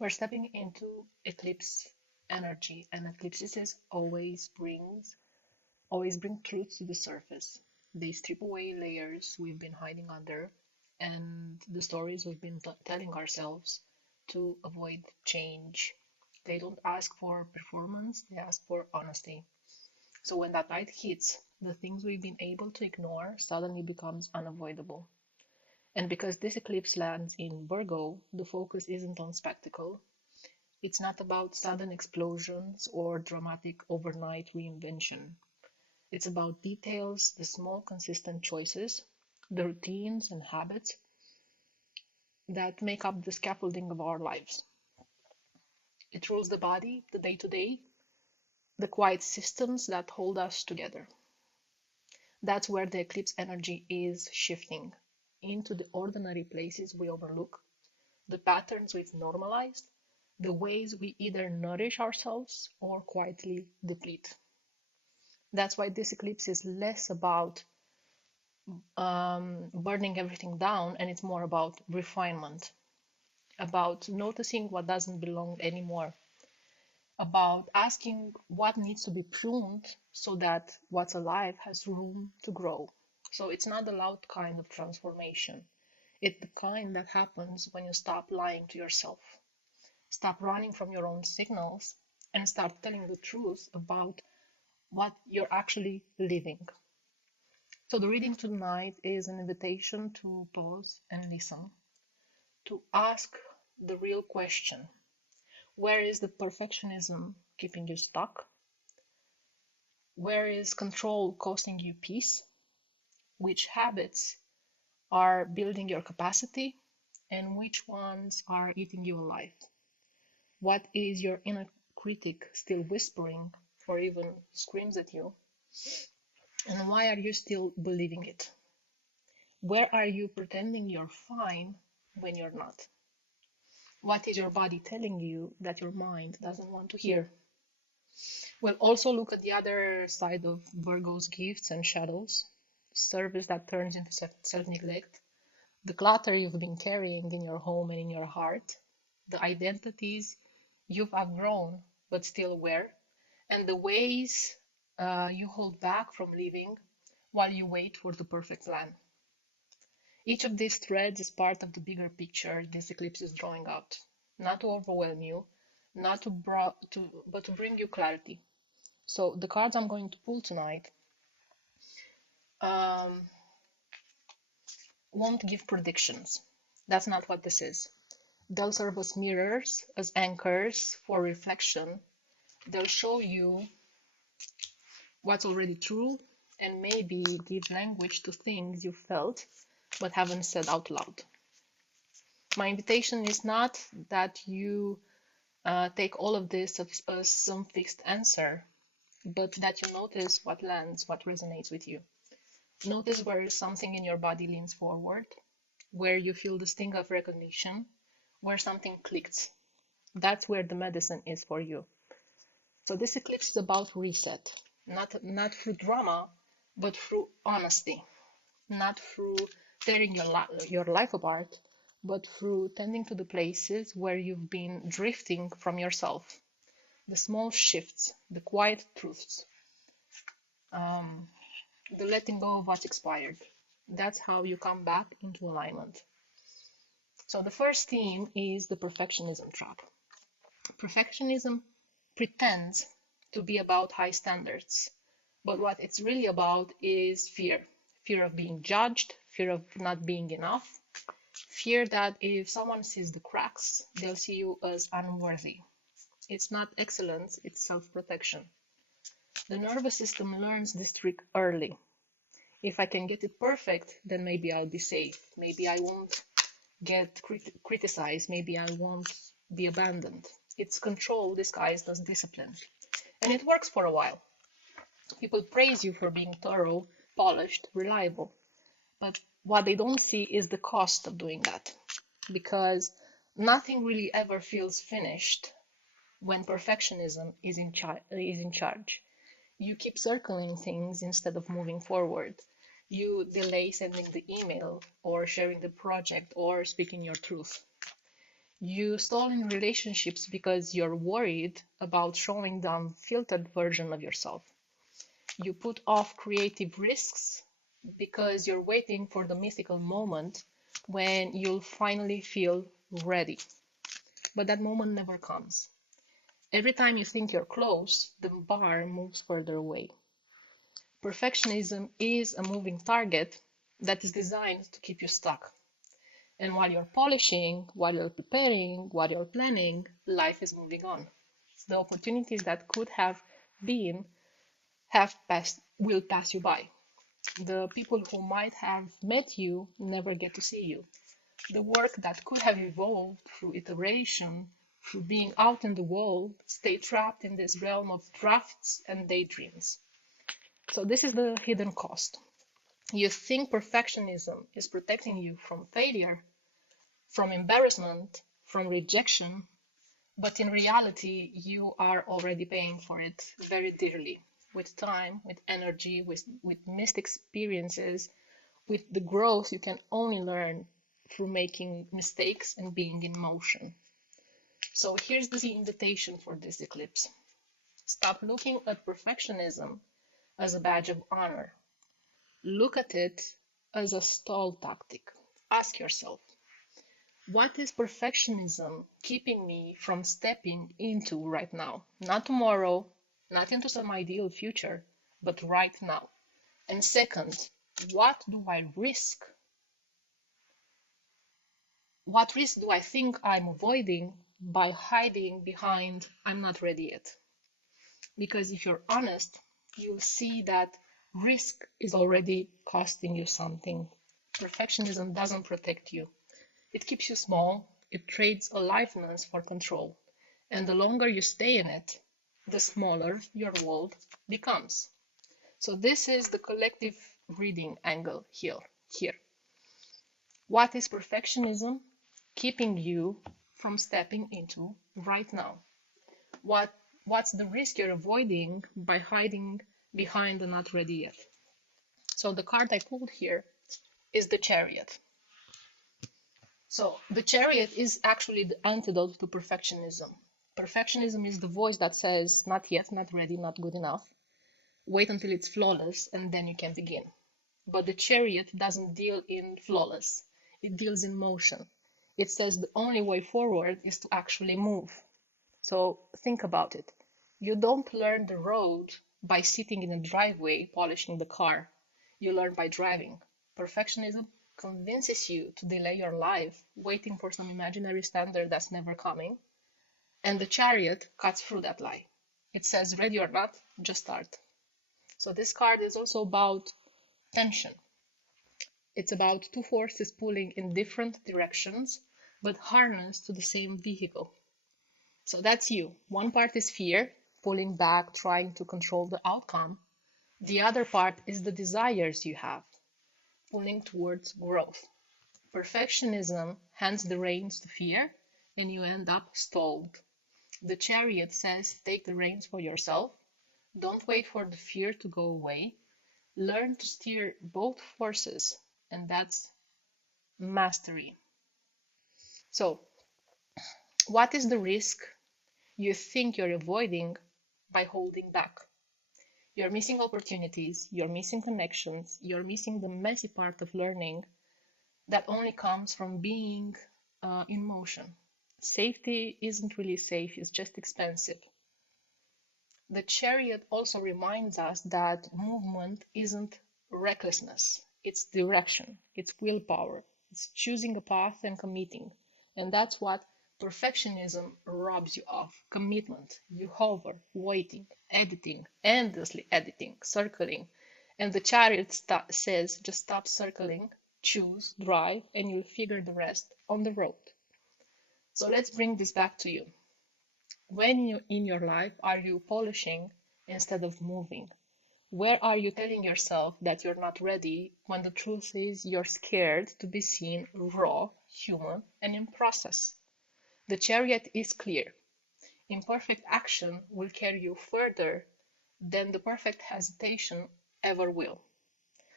We're stepping into eclipse energy, and eclipses always bring truth to the surface. They strip away layers we've been hiding under and the stories we've been telling ourselves to avoid change. They don't ask for performance, they ask for honesty. So when that light hits, the things we've been able to ignore suddenly becomes unavoidable. And because this eclipse lands in Virgo, the focus isn't on spectacle. It's not about sudden explosions or dramatic overnight reinvention. It's about details, the small, consistent choices, the routines and habits that make up the scaffolding of our lives. It rules the body, the day to day, the quiet systems that hold us together. That's where the eclipse energy is shifting into the ordinary places we overlook, the patterns we've normalized, the ways we either nourish ourselves or quietly deplete. That's why this eclipse is less about burning everything down, and it's more about refinement, about noticing what doesn't belong anymore, about asking what needs to be pruned so that what's alive has room to grow. So it's not the loud kind of transformation. It's the kind that happens when you stop lying to yourself, stop running from your own signals, and start telling the truth about what you're actually living. So the reading tonight is an invitation to pause and listen, to ask the real question: where is the perfectionism keeping you stuck? Where is control costing you peace? Which habits are building your capacity? And which ones are eating you alive? What is your inner critic still whispering or even screams at you? And why are you still believing it? Where are you pretending you're fine when you're not? What is your body telling you that your mind doesn't want to hear? We'll also look at the other side of Virgo's gifts and shadows, service that turns into self-neglect, the clutter you've been carrying in your home and in your heart, the identities you've outgrown but still wear, and the ways you hold back from living while you wait for the perfect plan. Each of these threads is part of the bigger picture this eclipse is drawing out, not to overwhelm you, not to, but to bring you clarity. So the cards I'm going to pull tonight um, won't give predictions. That's not what this is. They'll serve as mirrors, as anchors for reflection. They'll show you what's already true and maybe give language to things you felt but haven't said out loud. My invitation is not that you take all of this as some fixed answer, but that you notice what lands, what resonates with you. Notice where something in your body leans forward, where you feel the sting of recognition, where something clicks. That's where the medicine is for you. So this eclipse is about reset, not through drama, but through honesty, not through tearing your life apart, but through tending to the places where you've been drifting from yourself, the small shifts, the quiet truths, um, the letting go of what's expired. That's how you come back into alignment. So the first theme is the perfectionism trap. Perfectionism pretends to be about high standards, but what it's really about is fear. Fear of being judged, fear of not being enough, fear that if someone sees the cracks, they'll see you as unworthy. It's not excellence, it's self-protection. The nervous system learns this trick early. If I can get it perfect, then maybe I'll be safe. Maybe I won't get criticized. Maybe I won't be abandoned. It's control disguised as discipline. And it works for a while. People praise you for being thorough, polished, reliable. But what they don't see is the cost of doing that. Because nothing really ever feels finished when perfectionism is in charge. You keep circling things instead of moving forward. You delay sending the email or sharing the project or speaking your truth. You stall in relationships because you're worried about showing the unfiltered version of yourself. You put off creative risks because you're waiting for the mythical moment when you'll finally feel ready. But that moment never comes. Every time you think you're close, the bar moves further away. Perfectionism is a moving target that is designed to keep you stuck. And while you're polishing, while you're preparing, while you're planning, life is moving on. The opportunities that could have been have passed will pass you by. The people who might have met you never get to see you. The work that could have evolved through iteration, through being out in the world, stay trapped in this realm of drafts and daydreams. So this is the hidden cost. You think perfectionism is protecting you from failure, from embarrassment, from rejection, but in reality, you are already paying for it very dearly, with time, with energy, with missed experiences, with the growth you can only learn through making mistakes and being in motion. So here's the invitation for this eclipse. Stop looking at perfectionism as a badge of honor. Look at it as a stall tactic. Ask yourself, what is perfectionism keeping me from stepping into right now? Not tomorrow, not into some ideal future, but right now. And second, what do I risk? What risk do I think I'm avoiding by hiding behind I'm not ready yet? Because if you're honest, you'll see that risk is already costing you something. Perfectionism doesn't protect you. It keeps you small, it trades aliveness for control. And the longer you stay in it, the smaller your world becomes. So this is the collective reading angle here. What is perfectionism keeping you from stepping into right now? What's the risk you're avoiding by hiding behind the not ready yet? So the card I pulled here is the Chariot. So the Chariot is actually the antidote to perfectionism. Perfectionism is the voice that says, not yet, not ready, not good enough. Wait until it's flawless and then you can begin. But the Chariot doesn't deal in flawless. It deals in motion. It says the only way forward is to actually move. So think about it. You don't learn the road by sitting in a driveway polishing the car. You learn by driving. Perfectionism convinces you to delay your life, waiting for some imaginary standard that's never coming. And the Chariot cuts through that lie. It says, ready or not, just start. So this card is also about tension. It's about two forces pulling in different directions, but harnessed to the same vehicle. So that's you. One part is fear, pulling back, trying to control the outcome. The other part is the desires you have, pulling towards growth. Perfectionism hands the reins to fear, and you end up stalled. The Chariot says, take the reins for yourself. Don't wait for the fear to go away. Learn to steer both forces, and that's mastery. So, what is the risk you think you're avoiding by holding back? You're missing opportunities, you're missing connections, you're missing the messy part of learning that only comes from being in motion. Safety isn't really safe, it's just expensive. The Chariot also reminds us that movement isn't recklessness, it's direction, it's willpower, it's choosing a path and committing. And that's what perfectionism robs you of: commitment. You hover, waiting, editing, endlessly editing, circling. And the Chariot says, just stop circling, choose, drive, and you'll figure the rest on the road. So let's bring this back to you. When in your life are you polishing instead of moving? Where are you telling yourself that you're not ready when the truth is you're scared to be seen raw, human, and in process? The Chariot is clear. Imperfect action will carry you further than the perfect hesitation ever will.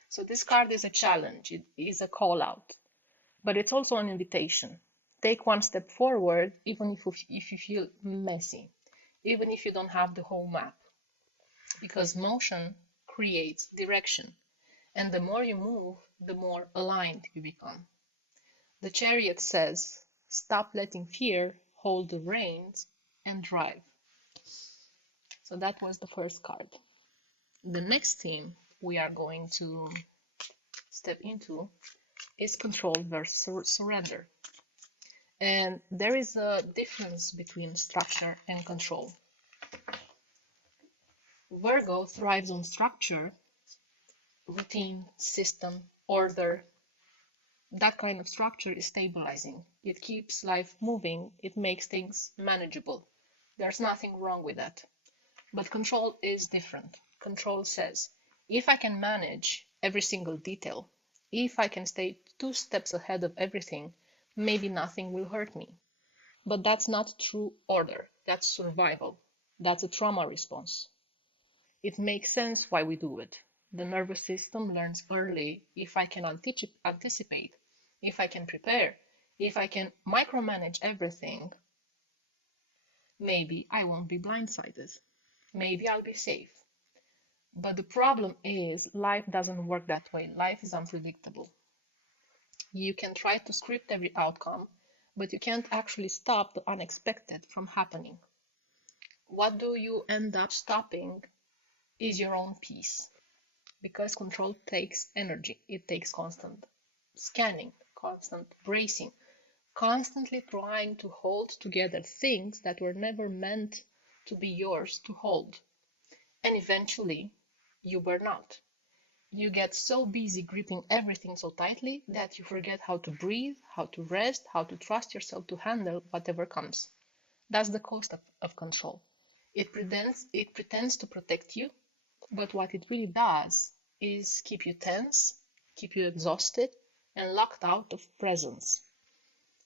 So this card is a challenge, it is a call out, but it's also an invitation. Take one step forward, even if you feel messy, even if you don't have the whole map, because motion creates direction, and the more you move, the more aligned you become. The Chariot says, stop letting fear hold the reins and drive. So that was the first card. The next theme we are going to step into is control versus surrender. And there is a difference between structure and control. Virgo thrives on structure, routine, system, order. That kind of structure is stabilizing. It keeps life moving, it makes things manageable. There's nothing wrong with that. But control is different. Control says, if I can manage every single detail, if I can stay 2 steps ahead of everything, maybe nothing will hurt me. But that's not true order. That's survival. That's a trauma response. It makes sense why we do it. The nervous system learns early, if I can anticipate, if I can prepare, if I can micromanage everything, maybe I won't be blindsided. Maybe I'll be safe. But the problem is, life doesn't work that way. Life is unpredictable. You can try to script every outcome, but you can't actually stop the unexpected from happening. What do you end up stopping is your own peace. Because control takes energy. It takes constant scanning, constant bracing, constantly trying to hold together things that were never meant to be yours to hold. And eventually, you burn out. You get so busy gripping everything so tightly that you forget how to breathe, how to rest, how to trust yourself to handle whatever comes. That's the cost of control. It pretends to protect you, but what it really does is keep you tense, keep you exhausted, and locked out of presence.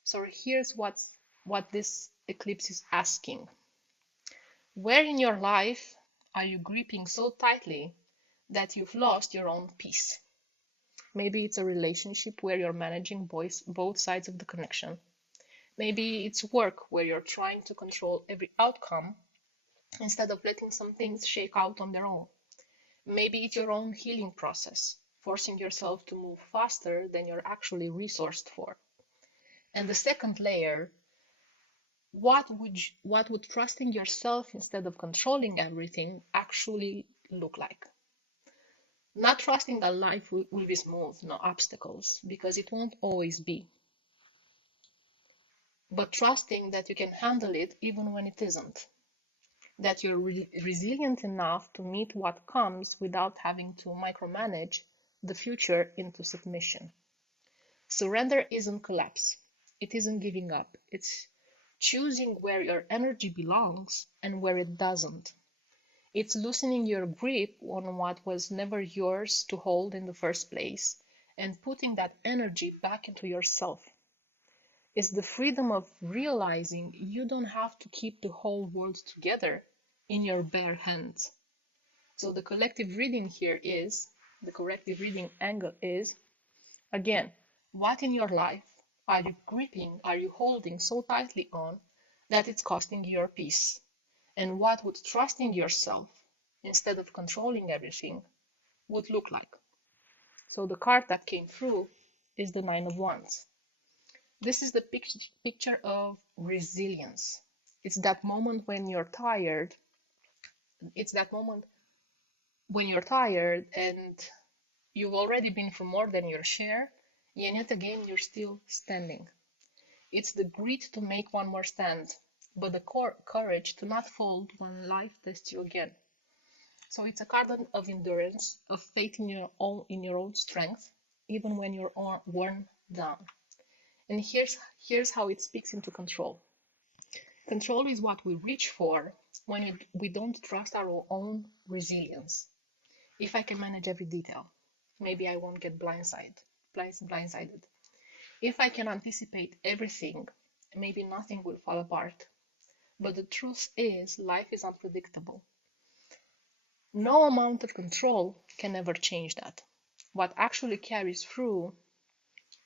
So here's what this eclipse is asking. Where in your life are you gripping so tightly that you've lost your own peace? Maybe it's a relationship where you're managing both sides of the connection. Maybe it's work where you're trying to control every outcome instead of letting some things shake out on their own. Maybe it's your own healing process, forcing yourself to move faster than you're actually resourced for. And the second layer, what would trusting yourself instead of controlling everything actually look like? Not trusting that life will be smooth, no obstacles, because it won't always be. But trusting that you can handle it even when it isn't. That you're resilient enough to meet what comes without having to micromanage the future into submission. Surrender isn't collapse. It isn't giving up. It's choosing where your energy belongs and where it doesn't. It's loosening your grip on what was never yours to hold in the first place and putting that energy back into yourself. It's the freedom of realizing you don't have to keep the whole world together in your bare hands. So the collective reading here is, the corrective reading angle is, again, what in your life are you gripping, are you holding so tightly on that it's costing you your peace? And what would trusting yourself instead of controlling everything would look like? So the card that came through is the Nine of Wands. This is the picture of resilience. It's that moment when you're tired. It's that moment when you're tired and you've already been through more than your share, and yet again you're still standing. It's the grit to make one more stand, but the courage to not fold when life tests you again. So it's a card of endurance, of faith in your own strength, even when you're worn down. And here's how it speaks into control. Control is what we reach for when we don't trust our own resilience. If I can manage every detail, maybe I won't get blindsided. If I can anticipate everything, maybe nothing will fall apart. But the truth is, life is unpredictable. No amount of control can ever change that. What actually carries through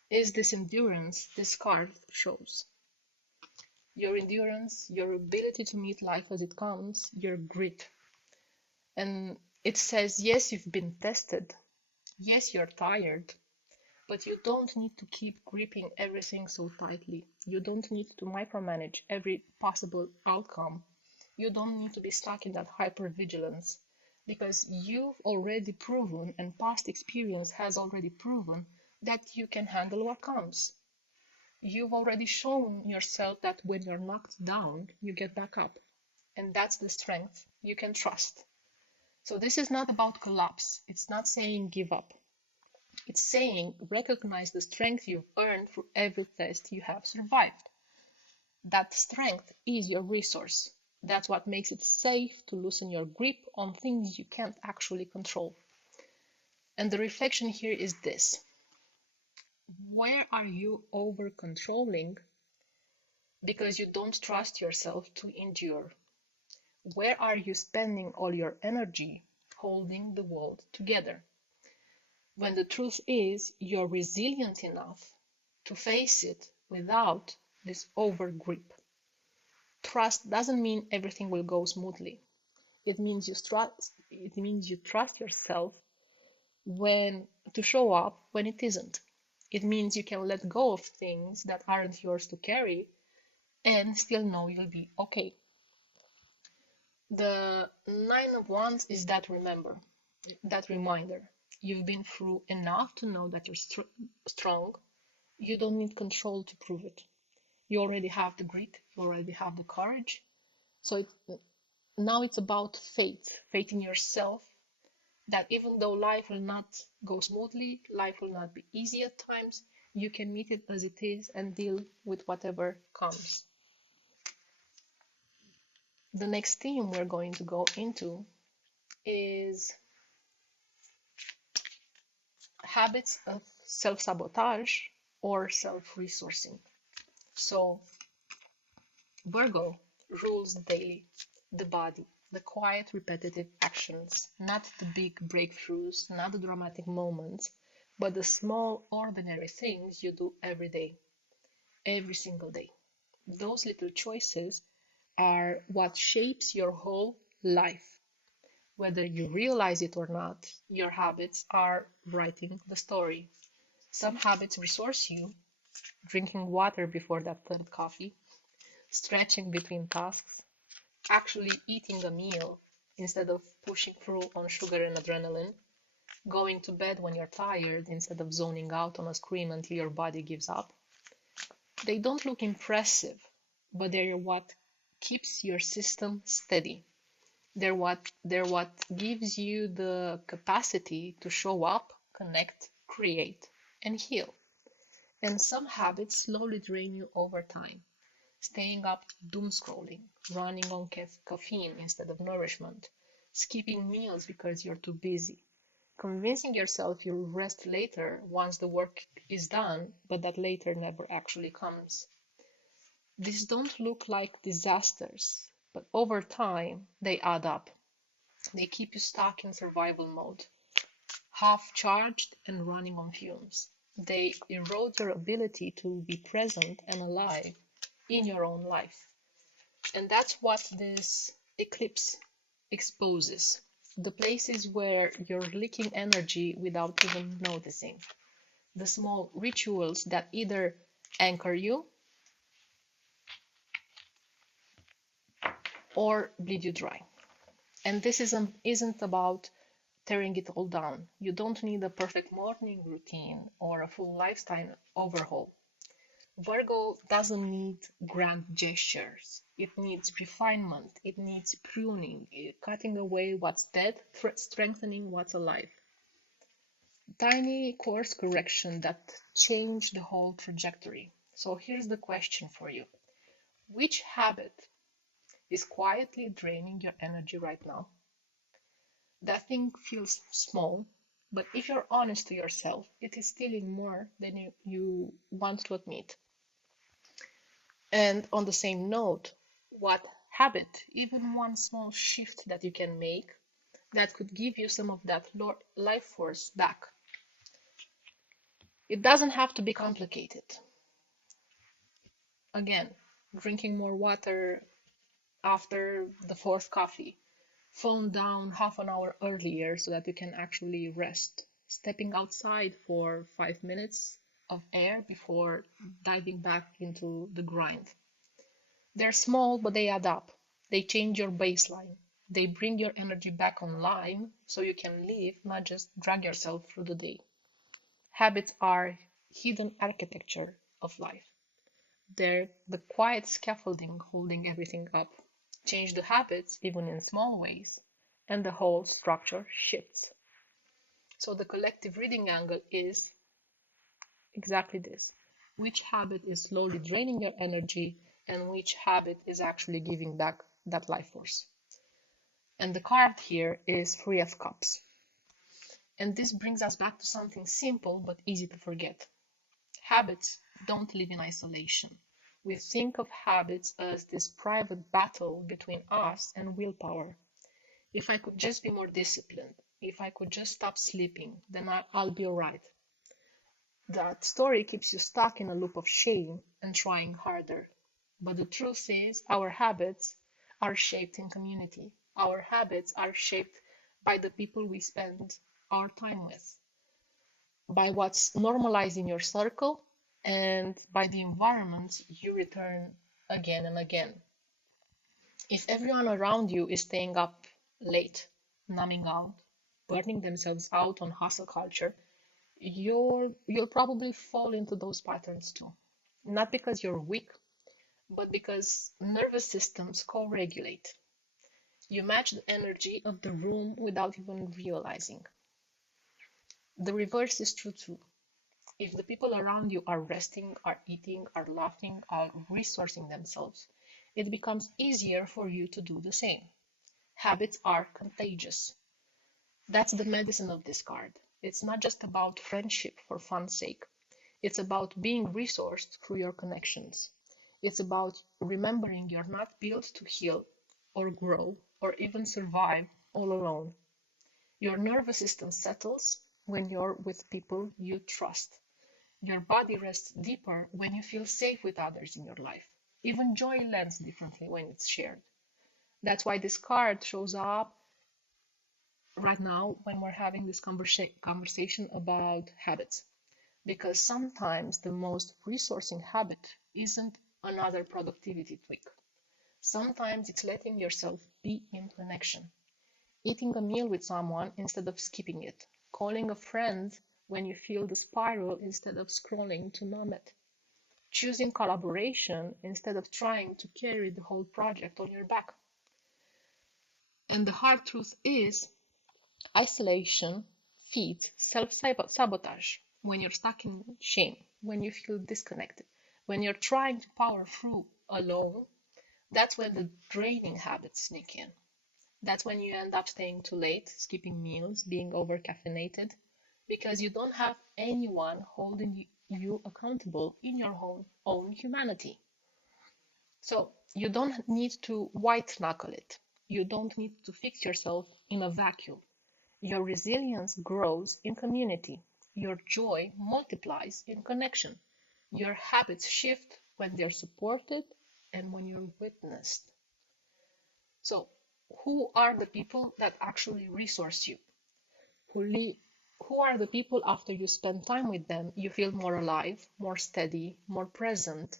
is this endurance this card shows. your endurance, your ability to meet life as it comes, your grit. And it says, yes, you've been tested. Yes, you're tired, but you don't need to keep gripping everything so tightly. You don't need to micromanage every possible outcome. You don't need to be stuck in that hypervigilance because you've already proven, and past experience has already proven, that you can handle what comes. You've already shown yourself that when you're knocked down, you get back up. And that's the strength you can trust. So this is not about collapse. It's not saying give up. It's saying recognize the strength you've earned through every test you have survived. That strength is your resource. That's what makes it safe to loosen your grip on things you can't actually control. And the reflection here is this. Where are you over controlling because you don't trust yourself to endure? Where are you spending all your energy holding the world together? When the truth is, you're resilient enough to face it without this over grip. Trust doesn't mean everything will go smoothly. It means you trust yourself when to show up when it isn't. It means you can let go of things that aren't yours to carry and still know you'll be okay. The Nine of Wands is that reminder. You've been through enough to know that you're strong. You don't need control to prove it. You already have the grit, you already have the courage. So now it's about faith in yourself, that even though life will not go smoothly, life will not be easy at times, you can meet it as it is and deal with whatever comes. The next theme we're going to go into is habits of self-sabotage or self-resourcing. So Virgo rules daily, the body, the quiet, repetitive actions, not the big breakthroughs, not the dramatic moments, but the small, ordinary things you do every day, every single day. Those little choices are what shapes your whole life. Whether you realize it or not, your habits are writing the story. Some habits resource you, drinking water before that third coffee, stretching between tasks, actually eating a meal instead of pushing through on sugar and adrenaline, going to bed when you're tired instead of zoning out on a screen until your body gives up. They don't look impressive, but they're what keeps your system steady. They're what gives you the capacity to show up, connect, create, and heal. And some habits slowly drain you over time. Staying up doom scrolling, running on caffeine instead of nourishment, skipping meals because you're too busy, convincing yourself you'll rest later once the work is done, but that later never actually comes. These don't look like disasters, but over time they add up. They keep you stuck in survival mode, half charged and running on fumes. They erode your ability to be present and alive in your own life. And that's what this eclipse exposes. The places where you're leaking energy without even noticing. The small rituals that either anchor you or bleed you dry. And this isn't about tearing it all down. You don't need a perfect morning routine or a full lifestyle overhaul. Virgo doesn't need grand gestures. It needs refinement. It needs pruning, cutting away what's dead, strengthening what's alive. Tiny course correction that change the whole trajectory. So here's the question for you. Which habit is quietly draining your energy right now? That thing feels small, but if you're honest to yourself, it is stealing more than you want to admit. And on the same note, what habit, even one small shift that you can make, that could give you some of that life force back? It doesn't have to be complicated. Again, drinking more water after the fourth coffee, phone down half an hour earlier so that you can actually rest, stepping outside for 5 minutes of air before diving back into the grind. They're small, but they add up. They change your baseline. They bring your energy back online so you can live, not just drag yourself through the day. Habits are hidden architecture of life. They're the quiet scaffolding holding everything up. Change the habits, even in small ways, and the whole structure shifts. So the collective reading angle is exactly this. Which habit is slowly draining your energy, and which habit is actually giving back that life force? And the card here is Three of Cups. And this brings us back to something simple but easy to forget. Habits don't live in isolation. We think of habits as this private battle between us and willpower. If I could just be more disciplined, if I could just stop sleeping, then I'll be alright. That story keeps you stuck in a loop of shame and trying harder. But the truth is, our habits are shaped in community. Our habits are shaped by the people we spend our time with, by what's normalized in your circle, and by the environments you return again and again. If everyone around you is staying up late, numbing out, burning themselves out on hustle culture, you'll probably fall into those patterns too. Not because you're weak, but because nervous systems co-regulate. You match the energy of the room without even realizing. The reverse is true too. If the people around you are resting, are eating, are laughing, are resourcing themselves, it becomes easier for you to do the same. Habits are contagious. That's the medicine of this card. It's not just about friendship for fun's sake. It's about being resourced through your connections. It's about remembering you're not built to heal or grow or even survive all alone. Your nervous system settles when you're with people you trust. Your body rests deeper when you feel safe with others in your life. Even joy lands differently when it's shared. That's why this card shows up right now when we're having this conversation about habits. Because sometimes the most resourcing habit isn't another productivity tweak. Sometimes it's letting yourself be in connection. Eating a meal with someone instead of skipping it. Calling a friend when you feel the spiral instead of scrolling to numb it. Choosing collaboration instead of trying to carry the whole project on your back. And the hard truth is, isolation feeds self-sabotage. When you're stuck in shame, when you feel disconnected, when you're trying to power through alone, that's when the draining habits sneak in. That's when you end up staying too late, skipping meals, being over-caffeinated, because you don't have anyone holding you accountable in your own humanity. So you don't need to white knuckle it. You don't need to fix yourself in a vacuum. Your resilience grows in community. Your joy multiplies in connection. Your habits shift when they're supported and when you're witnessed. So, who are the people that actually resource you? Who are the people after you spend time with them, you feel more alive, more steady, more present?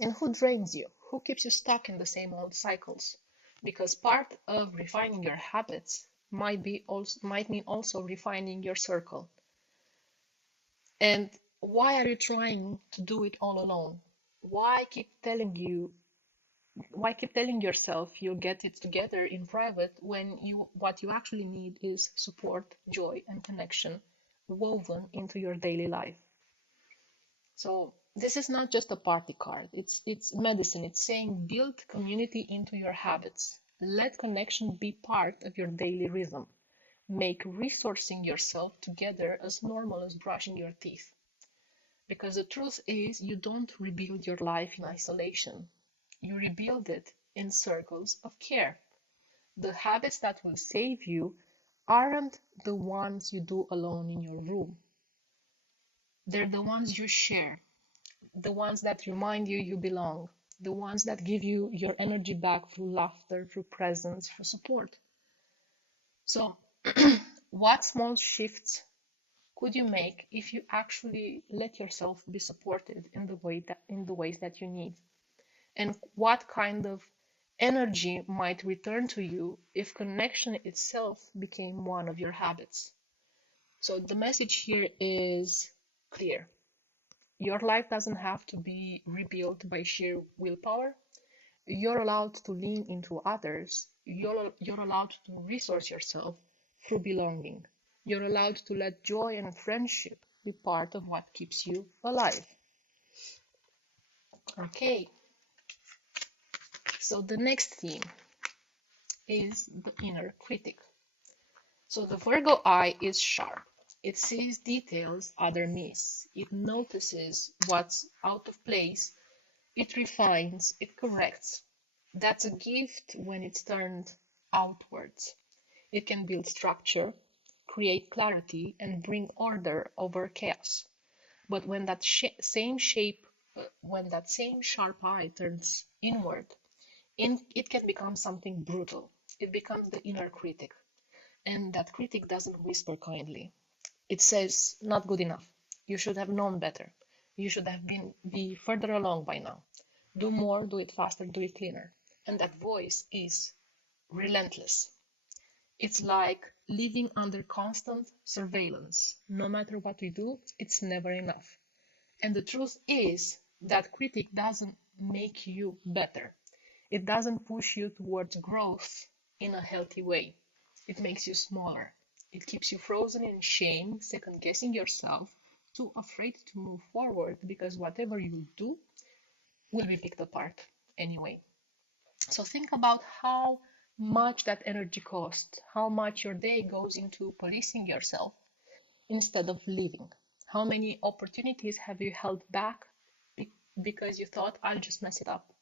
And who drains you? Who keeps you stuck in the same old cycles? Because part of refining your habits might mean also refining your circle. And why are you trying to do it all alone? Why keep telling yourself you'll get it together in private when what you actually need is support, joy, and connection woven into your daily life? So this is not just a party card. It's medicine. It's saying build community into your habits. Let connection be part of your daily rhythm. Make resourcing yourself together as normal as brushing your teeth. Because the truth is, you don't rebuild your life in isolation. You rebuild it in circles of care. The habits that will save you aren't the ones you do alone in your room. They're the ones you share, the ones that remind you you belong, the ones that give you your energy back through laughter, through presence, through support. So, what small shifts could you make if you actually let yourself be supported in the ways that you need? And what kind of energy might return to you if connection itself became one of your habits? So the message here is clear. Your life doesn't have to be rebuilt by sheer willpower. You're allowed to lean into others. You're allowed to resource yourself through belonging. You're allowed to let joy and friendship be part of what keeps you alive. Okay, so the next theme is the inner critic. So the Virgo eye is sharp. It sees details others miss. It notices what's out of place. It refines. It corrects. That's a gift when it's turned outwards. It can build structure, create clarity, and bring order over chaos. But when that when that same sharp eye turns inward, it can become something brutal. It becomes the inner critic. And that critic doesn't whisper kindly. It says, not good enough. You should have known better. You should have be further along by now. Do more, do it faster, do it cleaner. And that voice is relentless. It's like living under constant surveillance. No matter what we do, it's never enough. And the truth is that critic doesn't make you better. It doesn't push you towards growth in a healthy way. It makes you smaller. It keeps you frozen in shame, second guessing yourself, too afraid to move forward because whatever you do will be picked apart anyway. So think about how much that energy costs, how much your day goes into policing yourself instead of living. How many opportunities have you held back because you thought, I'll just mess it up?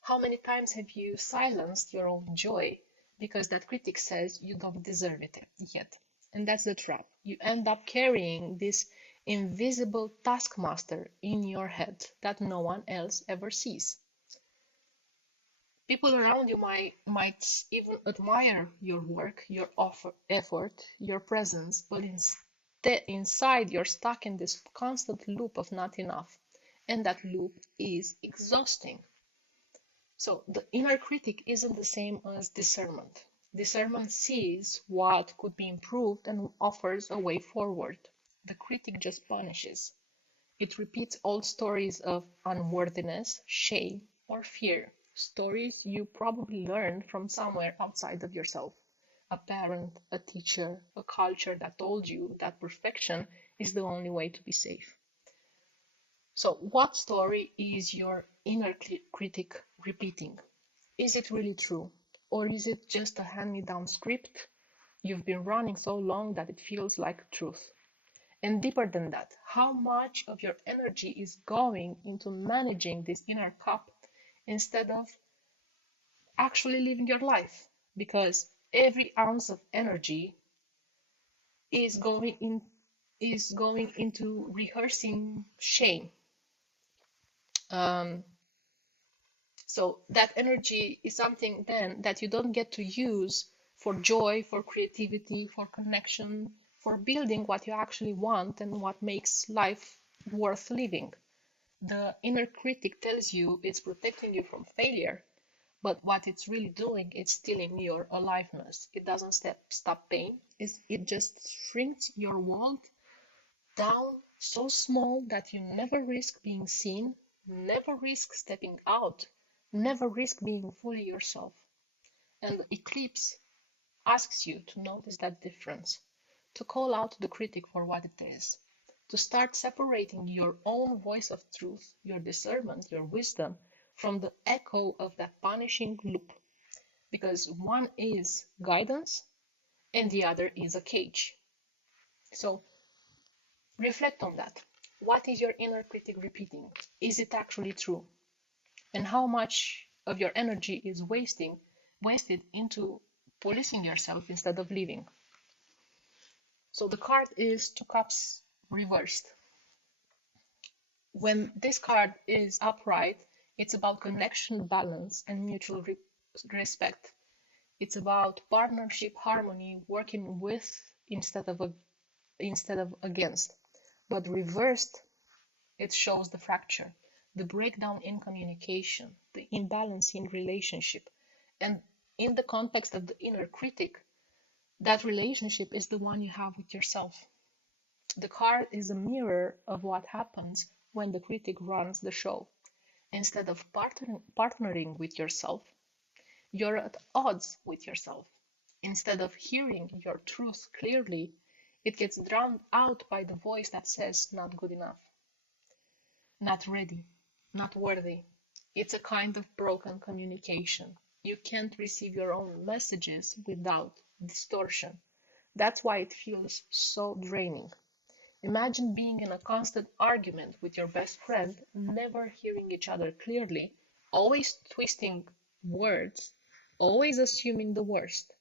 How many times have you silenced your own joy because that critic says you don't deserve it yet? And that's the trap. You end up carrying this invisible taskmaster in your head that no one else ever sees. People around you might even admire your work, your effort, your presence, but instead, inside you're stuck in this constant loop of not enough. And that loop is exhausting. So the inner critic isn't the same as discernment. Discernment sees what could be improved and offers a way forward. The critic just punishes. It repeats old stories of unworthiness, shame, or fear. Stories you probably learned from somewhere outside of yourself. A parent, a teacher, a culture that told you that perfection is the only way to be safe. So, what story is your inner critic repeating? Is it really true? Or is it just a hand me down script you've been running so long that it feels like truth? And deeper than that, how much of your energy is going into managing this inner cup instead of actually living your life? Because every ounce of energy is going into rehearsing shame. Um, So that energy is something then that you don't get to use for joy, for creativity, for connection, for building what you actually want and what makes life worth living. The inner critic tells you it's protecting you from failure, but what it's really doing is stealing your aliveness. It doesn't stop pain. It just shrinks your world down so small that you never risk being seen, never risk stepping out, never risk being fully yourself. And the eclipse asks you to notice that difference, to call out the critic for what it is, to start separating your own voice of truth, your discernment, your wisdom, from the echo of that punishing loop. Because one is guidance and the other is a cage. So reflect on that. What is your inner critic repeating? Is it actually true? And how much of your energy is wasted into policing yourself instead of living? So the card is two cups reversed. When this card is upright, It's about connection, balance, and mutual respect. It's about partnership, harmony, working with instead of against. But reversed, it shows the fracture, the breakdown in communication, the imbalance in relationship. And in the context of the inner critic, that relationship is the one you have with yourself. The card is a mirror of what happens when the critic runs the show. Instead of partnering with yourself, you're at odds with yourself. Instead of hearing your truth clearly, it gets drowned out by the voice that says not good enough, not ready, not worthy. It's a kind of broken communication. You can't receive your own messages without distortion. That's why it feels so draining. Imagine being in a constant argument with your best friend, never hearing each other clearly, always twisting words, always assuming the worst.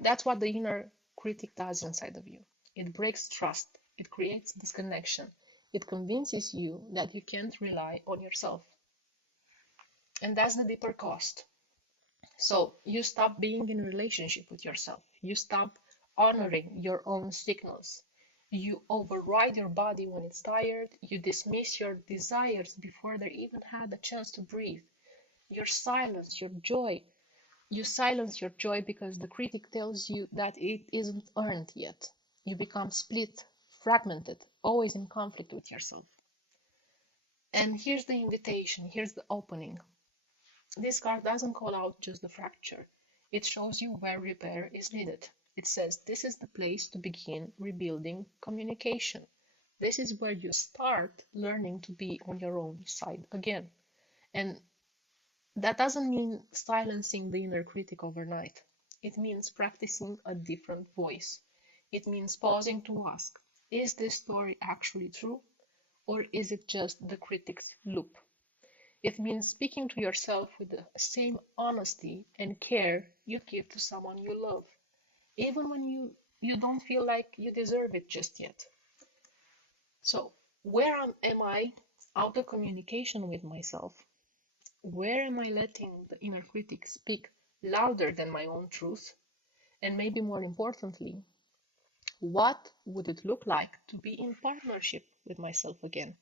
That's what the inner critic does inside of you. It breaks trust, it creates disconnection, it convinces you that you can't rely on yourself. And that's the deeper cost. So you stop being in a relationship with yourself. You stop honoring your own signals. You override your body when it's tired. You dismiss your desires before they even had a chance to breathe. You silence your joy. You silence your joy because the critic tells you that it isn't earned yet. You become split, fragmented, always in conflict with yourself. And here's the invitation, here's the opening. This card doesn't call out just the fracture. It shows you where repair is needed. It says this is the place to begin rebuilding communication. This is where you start learning to be on your own side again. And that doesn't mean silencing the inner critic overnight. It means practicing a different voice. It means pausing to ask, is this story actually true? Or is it just the critic's loop? It means speaking to yourself with the same honesty and care you give to someone you love, even when you don't feel like you deserve it just yet. So, where am I out of communication with myself? Where am I letting the inner critic speak louder than my own truth? And maybe more importantly, what would it look like to be in partnership with myself again?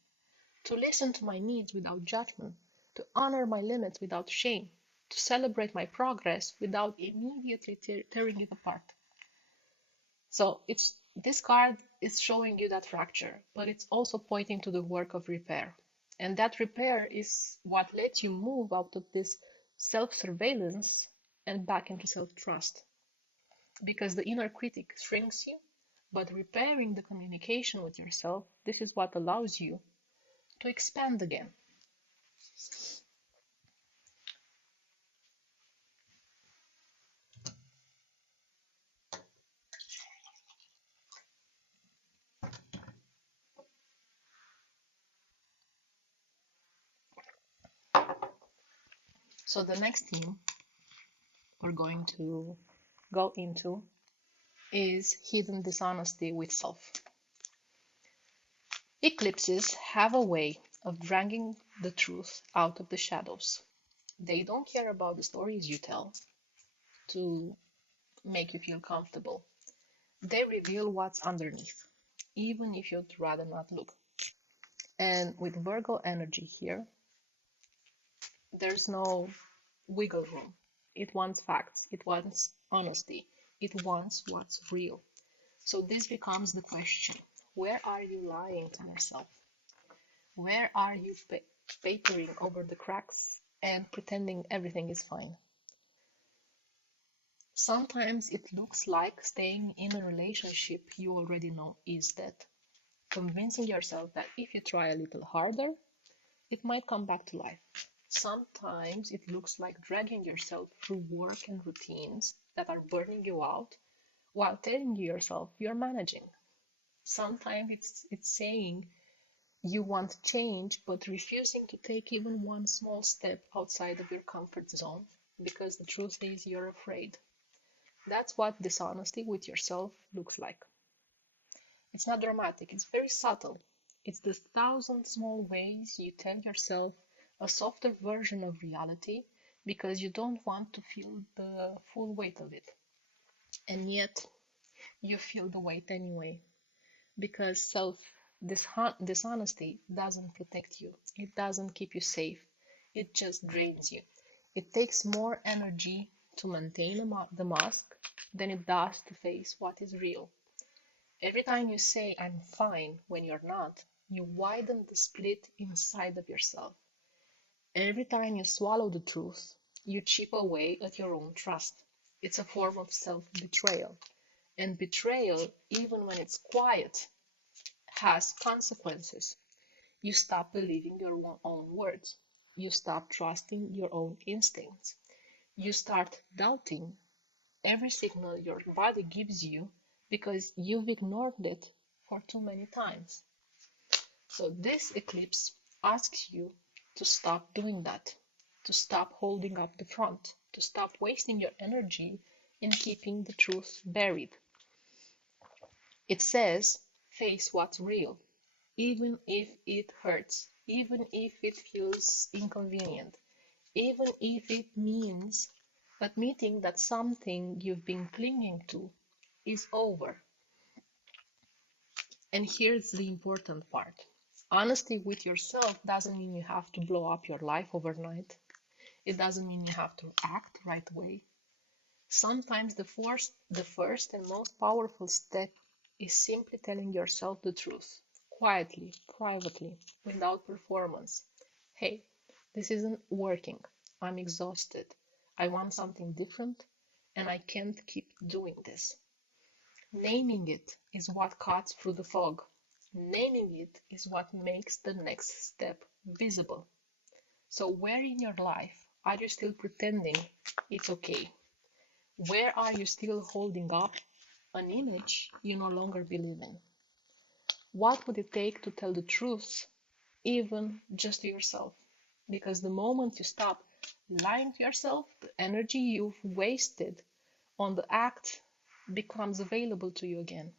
To listen to my needs without judgment, to honor my limits without shame, to celebrate my progress without immediately tearing it apart. So this card is showing you that fracture, but it's also pointing to the work of repair. And that repair is what lets you move out of this self-surveillance and back into self-trust. Because the inner critic shrinks you, but repairing the communication with yourself, this is what allows you to expand again. So the next theme we're going to go into is hidden dishonesty with self. Eclipses have a way of dragging the truth out of the shadows. They don't care about the stories you tell to make you feel comfortable. They reveal what's underneath, even if you'd rather not look. And with Virgo energy here, there's no wiggle room. It wants facts, it wants honesty, it wants what's real. So this becomes the question. Where are you lying to yourself? Where are you papering over the cracks and pretending everything is fine? Sometimes it looks like staying in a relationship you already know is dead. Convincing yourself that if you try a little harder, it might come back to life. Sometimes it looks like dragging yourself through work and routines that are burning you out while telling yourself you're managing. Sometimes it's saying you want change but refusing to take even one small step outside of your comfort zone because the truth is you're afraid. That's what dishonesty with yourself looks like. It's not dramatic, it's very subtle. It's the thousand small ways you tell yourself a softer version of reality, because you don't want to feel the full weight of it. And yet, you feel the weight anyway, because dishonesty doesn't protect you, it doesn't keep you safe, it just drains you. It takes more energy to maintain the mask than it does to face what is real. Every time you say, "I'm fine," when you're not, you widen the split inside of yourself. Every time you swallow the truth, you chip away at your own trust. It's a form of self-betrayal. And betrayal, even when it's quiet, has consequences. You stop believing your own words. You stop trusting your own instincts. You start doubting every signal your body gives you because you've ignored it for too many times. So this eclipse asks you to stop doing that, to stop holding up the front, to stop wasting your energy in keeping the truth buried. It says, face what's real, even if it hurts, even if it feels inconvenient, even if it means admitting that something you've been clinging to is over. And here's the important part. Honesty with yourself doesn't mean you have to blow up your life overnight. It doesn't mean you have to act right away. Sometimes the first and most powerful step is simply telling yourself the truth, quietly, privately, without performance. Hey, this isn't working. I'm exhausted. I want something different, and I can't keep doing this. Naming it is what cuts through the fog. Naming it is what makes the next step visible. So, where in your life are you still pretending it's okay? Where are you still holding up an image you no longer believe in? What would it take to tell the truth, even just to yourself? Because the moment you stop lying to yourself, the energy you've wasted on the act becomes available to you again.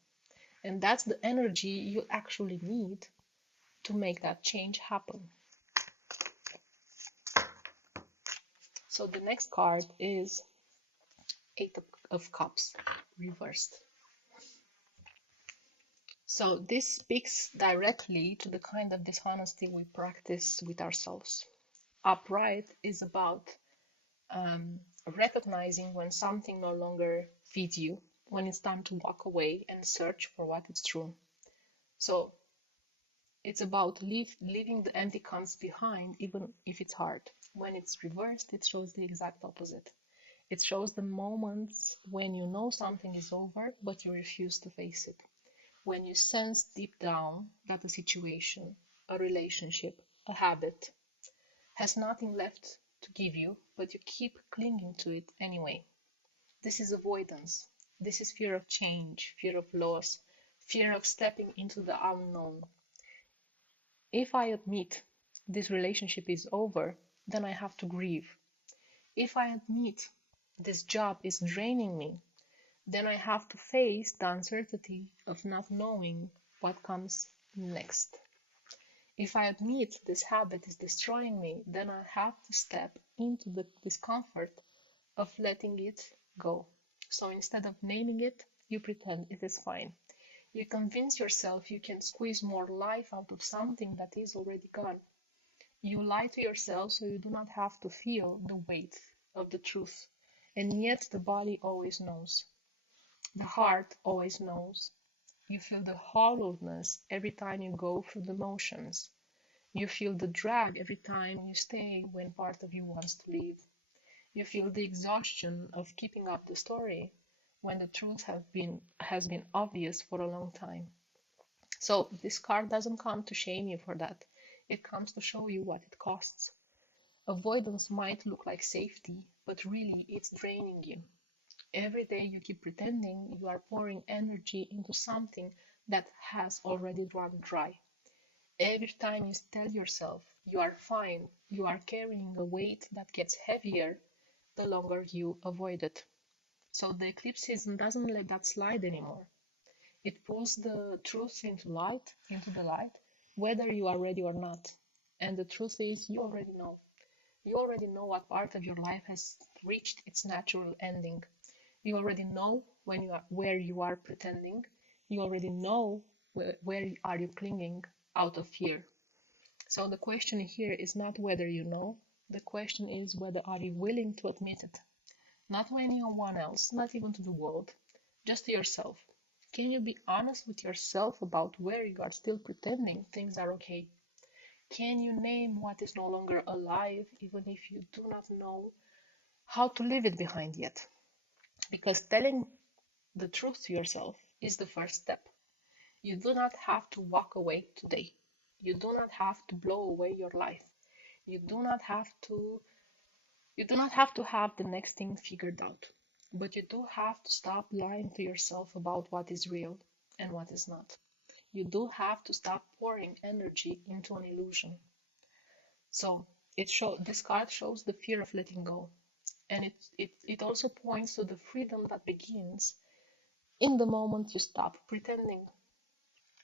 And that's the energy you actually need to make that change happen. So the next card is Eight of Cups reversed. So this speaks directly to the kind of dishonesty we practice with ourselves. Upright is about recognizing when something no longer feeds you, when it's time to walk away and search for what is true. So it's about leaving the empty cups behind, even if it's hard. When it's reversed, it shows the exact opposite. It shows the moments when you know something is over, but you refuse to face it. When you sense deep down that a situation, a relationship, a habit has nothing left to give you, but you keep clinging to it anyway. This is avoidance. This is fear of change, fear of loss, fear of stepping into the unknown. If I admit this relationship is over, then I have to grieve. If I admit this job is draining me, then I have to face the uncertainty of not knowing what comes next. If I admit this habit is destroying me, then I have to step into the discomfort of letting it go. So instead of naming it, you pretend it is fine. You convince yourself you can squeeze more life out of something that is already gone. You lie to yourself so you do not have to feel the weight of the truth. And yet the body always knows. The heart always knows. You feel the hollowness every time you go through the motions. You feel the drag every time you stay when part of you wants to leave. You feel the exhaustion of keeping up the story when the truth has been obvious for a long time. So this card doesn't come to shame you for that. It comes to show you what it costs. Avoidance might look like safety, but really it's draining you. Every day you keep pretending you are pouring energy into something that has already run dry. Every time you tell yourself you are fine, you are carrying a weight that gets heavier the longer you avoid it. So the eclipse season doesn't let that slide anymore. It pulls the truth into the light, whether you are ready or not. And the truth is, you already know. You already know what part of your life has reached its natural ending. You already know when you are where you are pretending. You already know where are you clinging out of fear. So the question here is not whether you know. The question is whether are you willing to admit it. Not to anyone else, not even to the world, just to yourself. Can you be honest with yourself about where you are still pretending things are okay? Can you name what is no longer alive, even if you do not know how to leave it behind yet? Because telling the truth to yourself is the first step. You do not have to walk away today. You do not have to blow away your life. You do not have to have the next thing figured out. But you do have to stop lying to yourself about what is real and what is not. You do have to stop pouring energy into an illusion. So this card shows the fear of letting go. And it also points to the freedom that begins in the moment you stop pretending.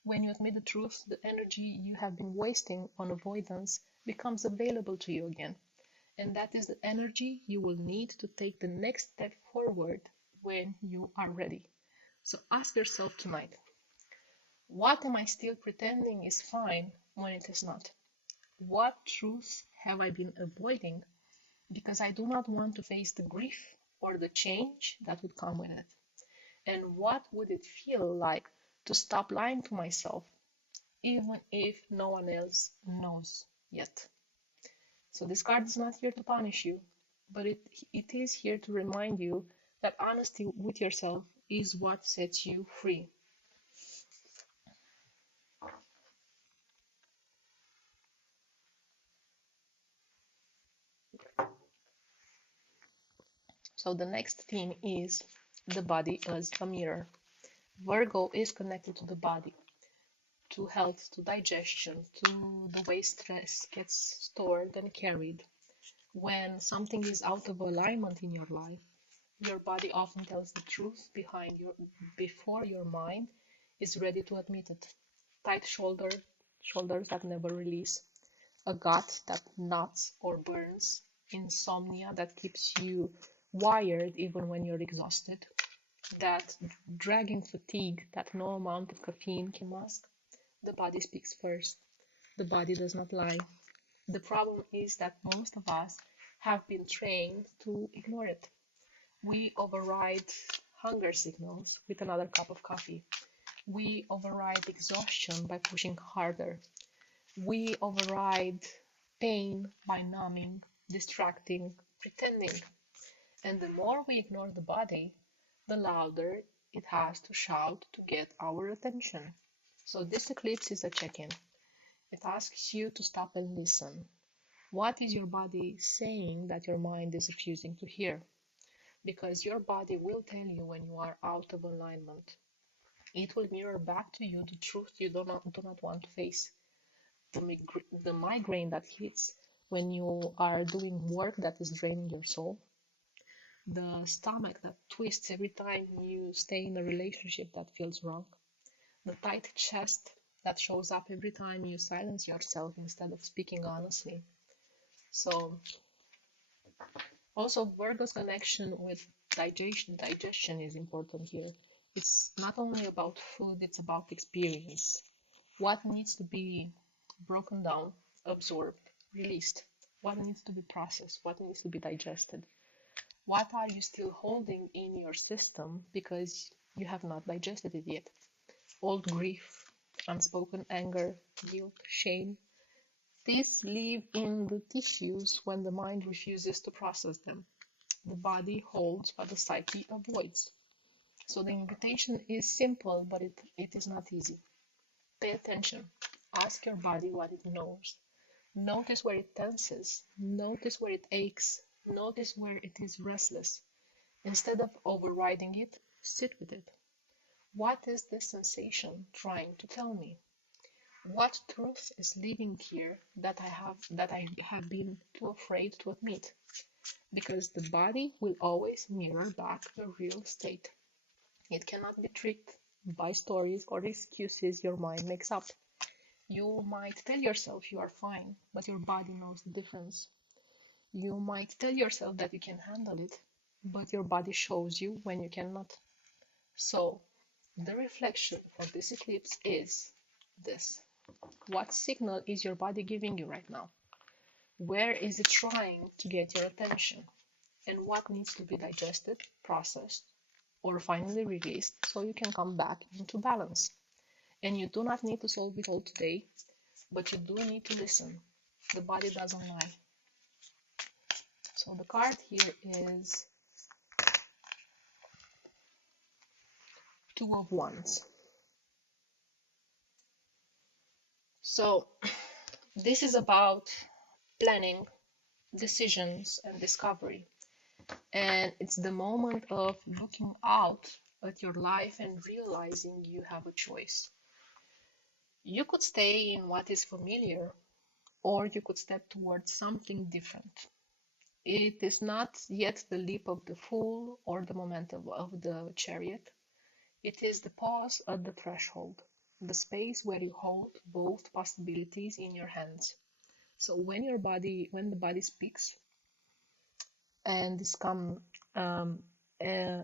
When you admit the truth, the energy you have been wasting on avoidance becomes available to you again. And that is the energy you will need to take the next step forward when you are ready. So ask yourself tonight, what am I still pretending is fine when it is not? What truths have I been avoiding because I do not want to face the grief or the change that would come with it? And what would it feel like to stop lying to myself, even if no one else knows yet? So this card is not here to punish you, but it is here to remind you that honesty with yourself is what sets you free. So the next theme is the body as a mirror. Virgo is connected to the body, to health, to digestion, to the way stress gets stored and carried. When something is out of alignment in your life, your body often tells the truth before your mind is ready to admit it. Tight shoulders that never release, a gut that knots or burns, insomnia that keeps you wired even when you're exhausted, that dragging fatigue that no amount of caffeine can mask. The body speaks first. The body does not lie. The problem is that most of us have been trained to ignore it. We override hunger signals with another cup of coffee. We override exhaustion by pushing harder. We override pain by numbing, distracting, pretending. And the more we ignore the body, the louder it has to shout to get our attention. So this eclipse is a check-in. It asks you to stop and listen. What is your body saying that your mind is refusing to hear? Because your body will tell you when you are out of alignment. It will mirror back to you the truth you do not want to face. The migraine that hits when you are doing work that is draining your soul. The stomach that twists every time you stay in a relationship that feels wrong. The tight chest that shows up every time you silence yourself instead of speaking honestly. So also, Virgo's connection with digestion is important here. It's not only about food, it's about experience. What needs to be broken down, absorbed, released? What needs to be processed? What needs to be digested? What are you still holding in your system because you have not digested it yet? Old grief, unspoken anger, guilt, shame. These live in the tissues when the mind refuses to process them. The body holds what the psyche avoids. So the invitation is simple, but it is not easy. Pay attention. Ask your body what it knows. Notice where it tenses. Notice where it aches. Notice where it is restless. Instead of overriding it, sit with it. What is this sensation trying to tell me? What truth is living here that I have been too afraid to admit? Because the body will always mirror back the real state. It cannot be tricked by stories or excuses your mind makes up. You might tell yourself you are fine, but your body knows the difference. You might tell yourself that you can handle it, but your body shows you when you cannot. So, the reflection for this eclipse is this. What signal is your body giving you right now? Where is it trying to get your attention? And what needs to be digested, processed, or finally released so you can come back into balance? And you do not need to solve it all today, but you do need to listen. The body doesn't lie. So the card here is Two of Wands. So this is about planning, decisions, and discovery. And it's the moment of looking out at your life and realizing you have a choice. You could stay in what is familiar, or you could step towards something different. It is not yet the leap of the fool or the momentum of the chariot. It is the pause at the threshold, the space where you hold both possibilities in your hands. So when the body speaks, and um, uh,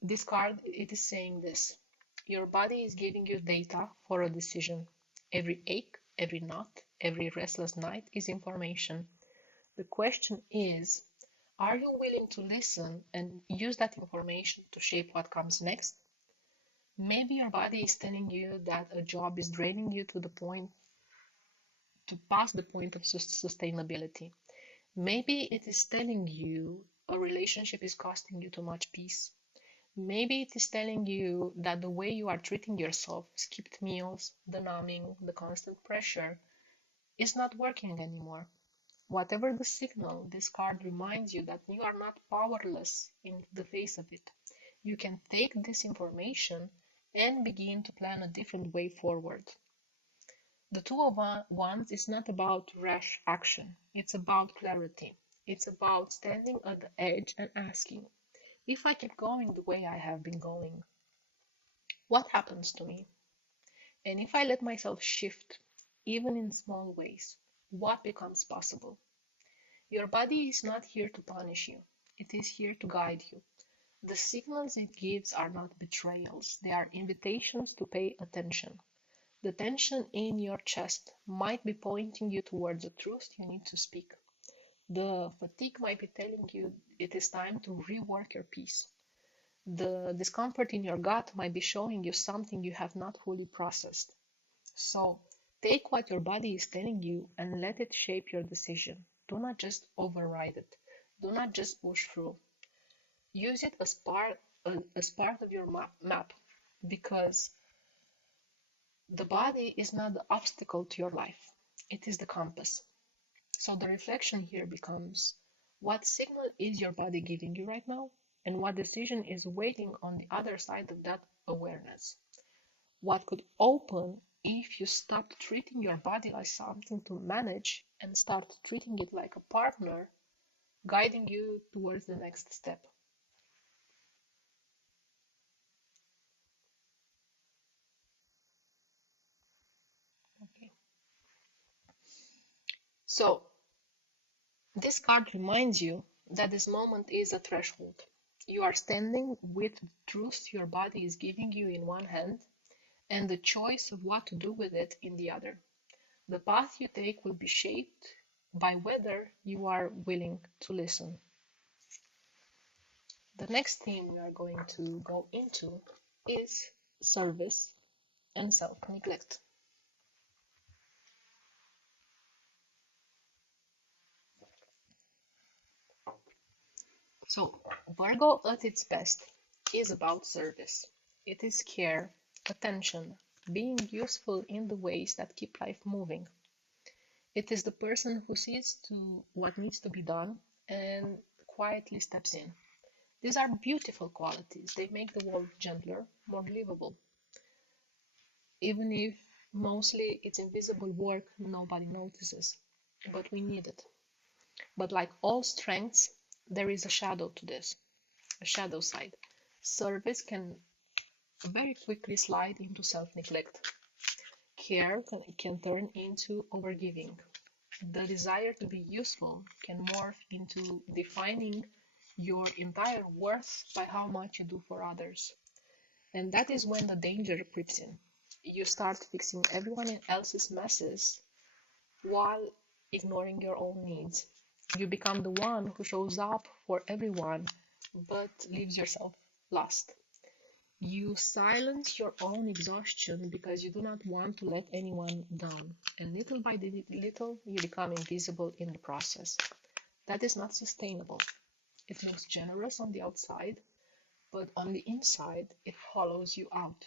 this card, it is saying this: your body is giving you data for a decision. Every ache, every knot, every restless night is information. The question is, are you willing to listen and use that information to shape what comes next? Maybe your body is telling you that a job is draining you to the point to past the point of sustainability. Maybe it is telling you a relationship is costing you too much peace. Maybe it is telling you that the way you are treating yourself, skipped meals, the numbing, the constant pressure, is not working anymore. Whatever the signal, this card reminds you that you are not powerless in the face of it. You can take this information and begin to plan a different way forward. The Two of Wands is not about rash action, it's about clarity. It's about standing at the edge and asking, if I keep going the way I have been going, what happens to me? And if I let myself shift, even in small ways, what becomes possible? Your body is not here to punish you, it is here to guide you. The signals it gives are not betrayals, they are invitations to pay attention. The tension in your chest might be pointing you towards the truth you need to speak. The fatigue might be telling you it is time to rework your peace. The discomfort in your gut might be showing you something you have not fully processed. So, take what your body is telling you and let it shape your decision. Do not just override it. Do not just push through. Use it as part of your map, because the body is not the obstacle to your life, it is the compass. So the reflection here becomes, what signal is your body giving you right now? And what decision is waiting on the other side of that awareness? What could open if you stop treating your body like something to manage and start treating it like a partner guiding you towards the next step? Okay. So this card reminds you that this moment is a threshold. You are standing with the truth your body is giving you in one hand and the choice of what to do with it in the other. The path you take will be shaped by whether you are willing to listen. The next theme we are going to go into is service and self-neglect. So, Virgo at its best is about service. It is care, attention, being useful in the ways that keep life moving. It is the person who sees to what needs to be done and quietly steps in. These are beautiful qualities. They make the world gentler, more livable, even if mostly it's invisible work nobody notices. But we need it. But like all strengths, there is a shadow to this, a shadow side. Service can very quickly slide into self neglect. care can turn into overgiving. The desire to be useful can morph into defining your entire worth by how much you do for others. And that is when the danger creeps in. You start fixing everyone else's messes while ignoring your own needs. You become the one who shows up for everyone but leaves yourself lost. You silence your own exhaustion because you do not want to let anyone down, and little by little you become invisible in the process. That is not sustainable. It looks generous on the outside, but on the inside it hollows you out.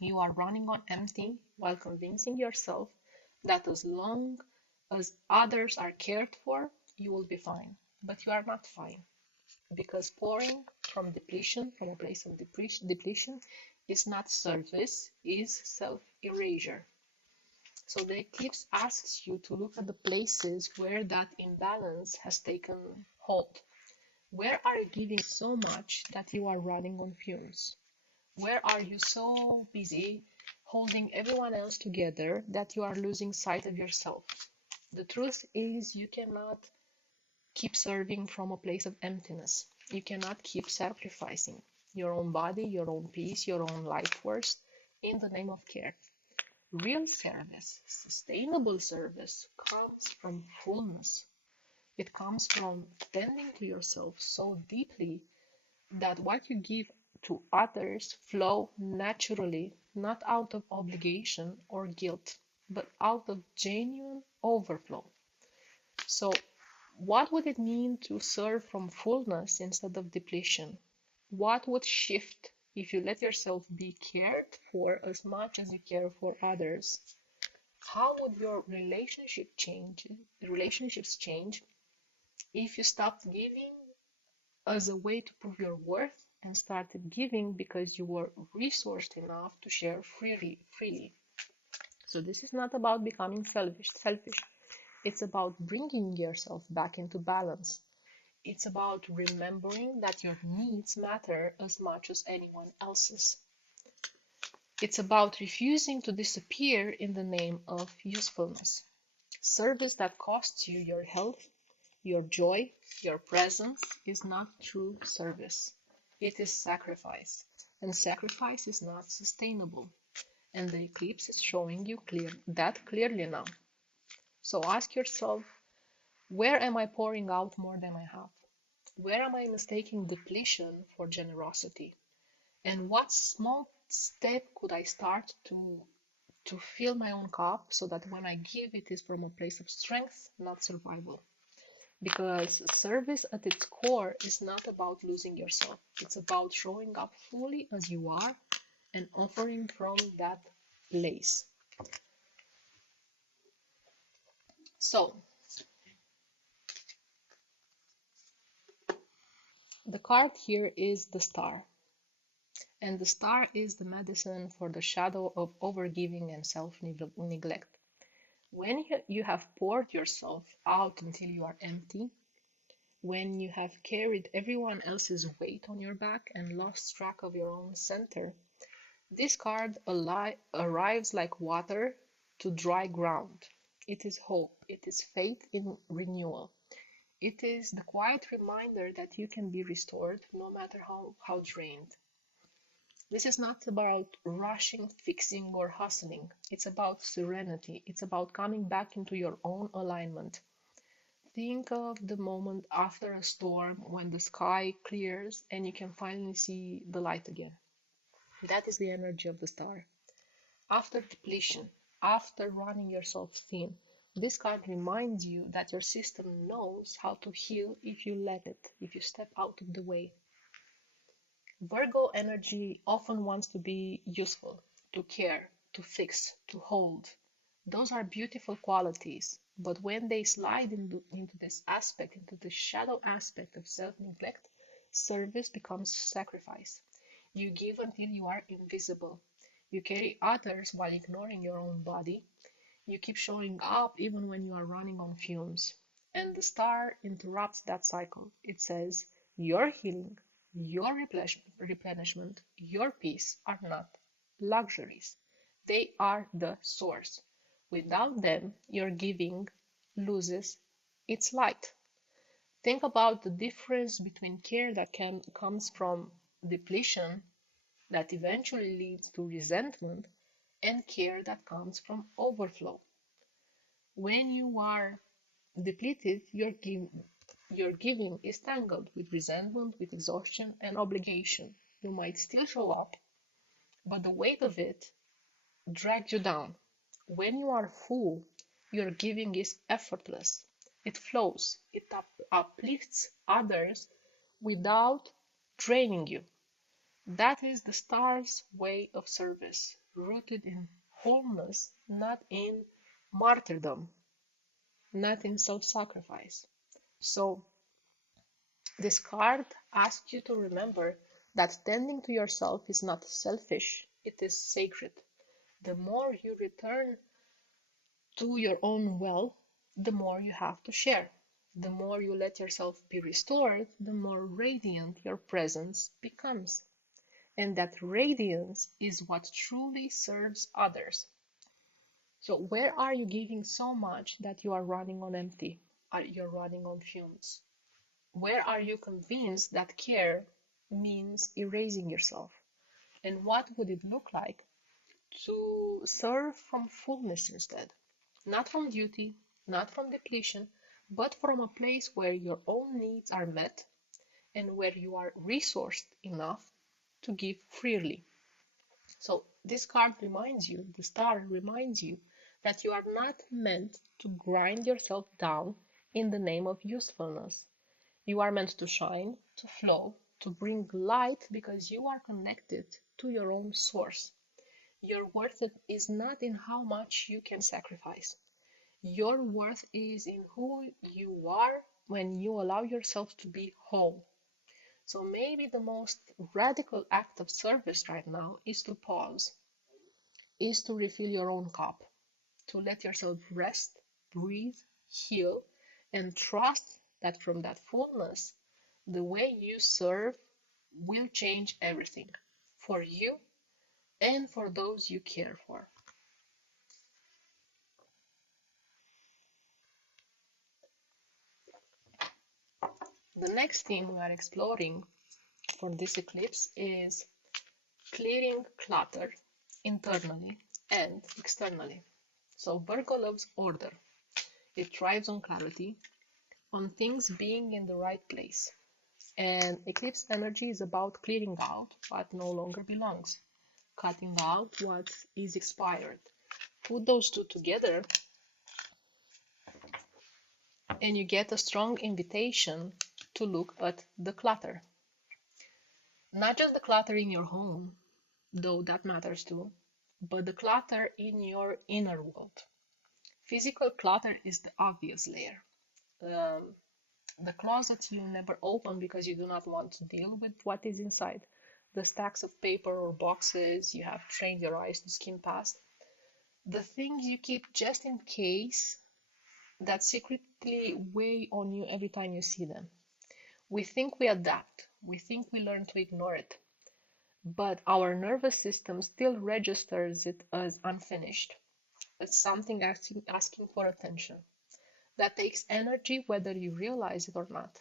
You are running on empty while convincing yourself that as long as others are cared for, you will be fine. But you are not fine because pouring from depletion, from a place of depletion, is not service, is self-erasure. So the eclipse asks you to look at the places where that imbalance has taken hold. Where are you giving so much that you are running on fumes? Where are you so busy holding everyone else together that you are losing sight of yourself? The truth is, you cannot keep serving from a place of emptiness. You cannot keep sacrificing your own body, your own peace, your own life force in the name of care. Real service, sustainable service, comes from fullness. It comes from tending to yourself so deeply that what you give to others flow naturally, not out of obligation or guilt, but out of genuine overflow. So, what would it mean to serve from fullness instead of depletion? What would shift if you let yourself be cared for as much as you care for others? How would your relationships change if you stopped giving as a way to prove your worth and started giving because you were resourced enough to share freely? So this is not about becoming selfish. It's about bringing yourself back into balance. It's about remembering that your needs matter as much as anyone else's. It's about refusing to disappear in the name of usefulness. Service that costs you your health, your joy, your presence is not true service. It is sacrifice, and sacrifice is not sustainable. And the eclipse is showing you that clearly now. So ask yourself, where am I pouring out more than I have? Where am I mistaking depletion for generosity? And what small step could I start to fill my own cup so that when I give it is from a place of strength, not survival? Because service at its core is not about losing yourself. It's about showing up fully as you are and offering from that place. So, the card here is the star. And the star is the medicine for the shadow of overgiving and self-neglect. When you have poured yourself out until you are empty, when you have carried everyone else's weight on your back and lost track of your own center, this card arrives like water to dry ground. It is hope, it is faith in renewal. It is the quiet reminder that you can be restored no matter how drained. This is not about rushing, fixing, or hustling. It's about serenity. It's about coming back into your own alignment. Think of the moment after a storm when the sky clears and you can finally see the light again. That is the energy of the star. After depletion, after running yourself thin, this card reminds you that your system knows how to heal if you let it, if you step out of the way. Virgo energy often wants to be useful, to care, to fix, to hold. Those are beautiful qualities, but when they slide into this aspect, into the shadow aspect of self-neglect, service becomes sacrifice. You give until you are invisible. You carry others while ignoring your own body. You keep showing up even when you are running on fumes. And the star interrupts that cycle. It says, your healing, your replenishment, your peace are not luxuries. They are the source. Without them, your giving loses its light. Think about the difference between care that comes from depletion that eventually leads to resentment and care that comes from overflow. When you are depleted, your giving is tangled with resentment, with exhaustion, and obligation. You might still show up, but the weight of it drags you down. When you are full, your giving is effortless. It flows, it uplifts others without draining you. That is the star's way of service, rooted in wholeness, not in martyrdom, not in self sacrifice. So, this card asks you to remember that tending to yourself is not selfish, it is sacred. The more you return to your own well, the more you have to share. The more you let yourself be restored, the more radiant your presence becomes. And that radiance is what truly serves others. So, where are you giving so much that you are running on empty? Are you running on fumes? Where are you convinced that care means erasing yourself? And what would it look like to serve from fullness instead? Not from duty, not from depletion, but from a place where your own needs are met and where you are resourced enough to give freely. So this card reminds you, the star reminds you, that you are not meant to grind yourself down in the name of usefulness. You are meant to shine, to flow, to bring light because you are connected to your own source. Your worth is not in how much you can sacrifice. Your worth is in who you are when you allow yourself to be whole. So maybe the most radical act of service right now is to pause, is to refill your own cup, to let yourself rest, breathe, heal, and trust that from that fullness, the way you serve will change everything for you and for those you care for. The next theme we are exploring for this eclipse is clearing clutter internally and externally. So Virgo loves order. It thrives on clarity, on things being in the right place. And eclipse energy is about clearing out what no longer belongs, cutting out what is expired. Put those two together, and you get a strong invitation to look at the clutter. Not just the clutter in your home, though that matters too, but the clutter in your inner world. Physical clutter is the obvious layer. Um, the closet you never open because you do not want to deal with what is inside. The stacks of paper or boxes you have trained your eyes to skim past. The things you keep just in case that secretly weigh on you every time you see them. We think we adapt. We think we learn to ignore it. But our nervous system still registers it as unfinished. It's something asking for attention. That takes energy whether you realize it or not.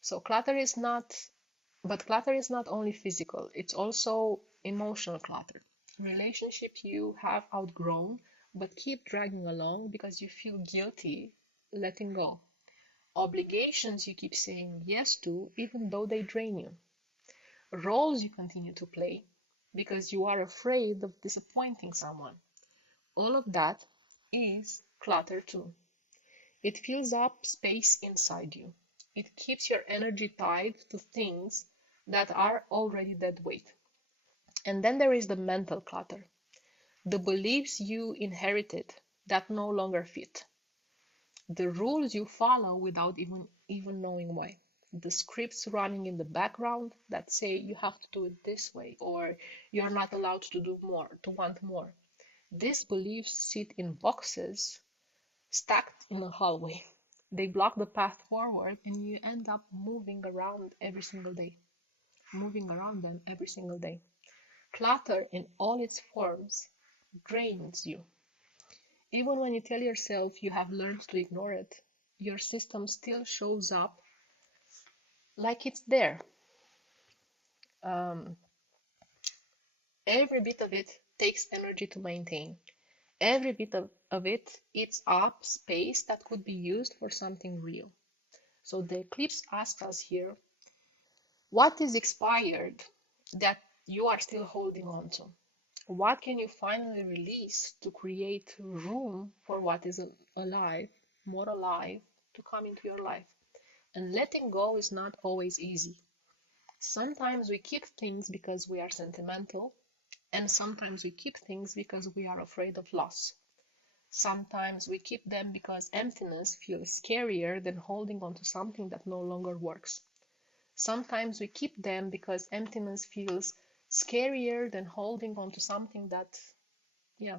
So clutter is not only physical, it's also emotional clutter. Relationships you have outgrown but keep dragging along because you feel guilty letting go. Obligations you keep saying yes to even though they drain you. Roles you continue to play because you are afraid of disappointing someone. All of that is clutter too. It fills up space inside you. It keeps your energy tied to things that are already dead weight. And then there is the mental clutter, the beliefs you inherited that no longer fit, the rules you follow without even knowing why, the scripts running in the background that say you have to do it this way or you're not allowed to do more, to want more. These beliefs sit in boxes stacked in a hallway. They block the path forward and you end up moving around every single day, moving around them every single day. Clutter in all its forms drains you. Even when you tell yourself you have learned to ignore it, your system still shows up like it's there. Um, every bit of it takes energy to maintain. Every bit of it eats up space that could be used for something real. So the eclipse asks us here, what is expired that you are still holding on to? What can you finally release to create room for what is alive, more alive, to come into your life? And letting go is not always easy. Sometimes we keep things because we are sentimental, and sometimes we keep things because we are afraid of loss. Sometimes we keep them because emptiness feels scarier than holding on to something that no longer works. Sometimes we keep them because emptiness feels scarier than holding on to something that, yeah,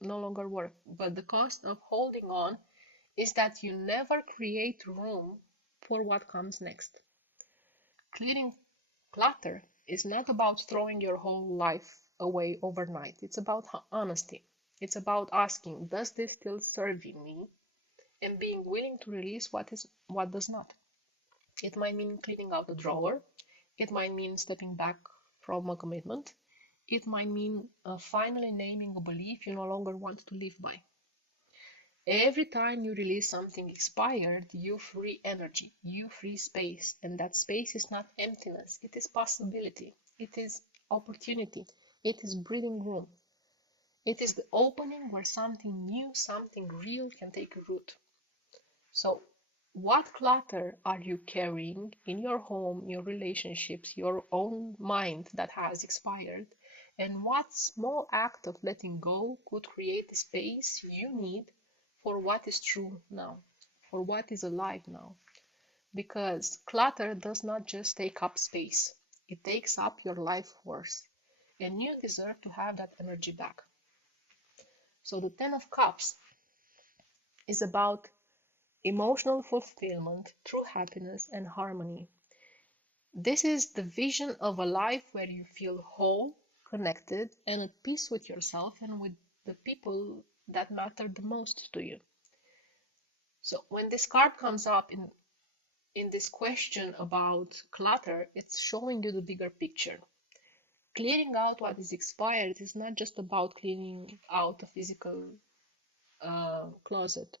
no longer works. But the cost of holding on is that you never create room for what comes next. Clearing clutter is not about throwing your whole life away overnight. It's about honesty. It's about asking, does this still serve me? And being willing to release what does not. It might mean cleaning out a drawer. It might mean stepping back from a commitment. It might mean finally naming a belief you no longer want to live by. Every time you release something expired, you free energy, you free space, and that space is not emptiness, it is possibility, it is opportunity, it is breathing room. It is the opening where something new, something real can take root. So, what clutter are you carrying in your home, your relationships, your own mind that has expired? And what small act of letting go could create the space you need for what is true now, for what is alive now? Because clutter does not just take up space, it takes up your life force. And you deserve to have that energy back. So the Ten of Cups is about emotional fulfillment, true happiness, and harmony. This is the vision of a life where you feel whole, connected, and at peace with yourself and with the people that matter the most to you. So when this card comes up in this question about clutter, it's showing you the bigger picture. Clearing out what is expired is not just about cleaning out a physical closet,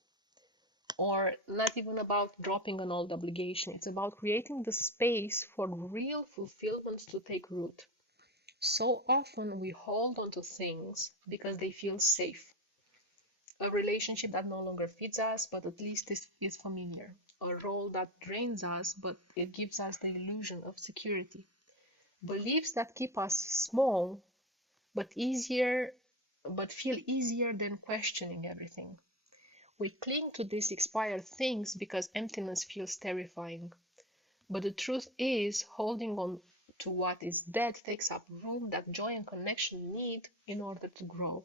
or not even about dropping an old obligation. It's about creating the space for real fulfillment to take root. So often we hold on to things because they feel safe. A relationship that no longer fits us, but at least is familiar. A role that drains us, but it gives us the illusion of security. Beliefs that keep us small, but feel easier than questioning everything. We cling to these expired things because emptiness feels terrifying. But the truth is, holding on to what is dead takes up room that joy and connection need in order to grow.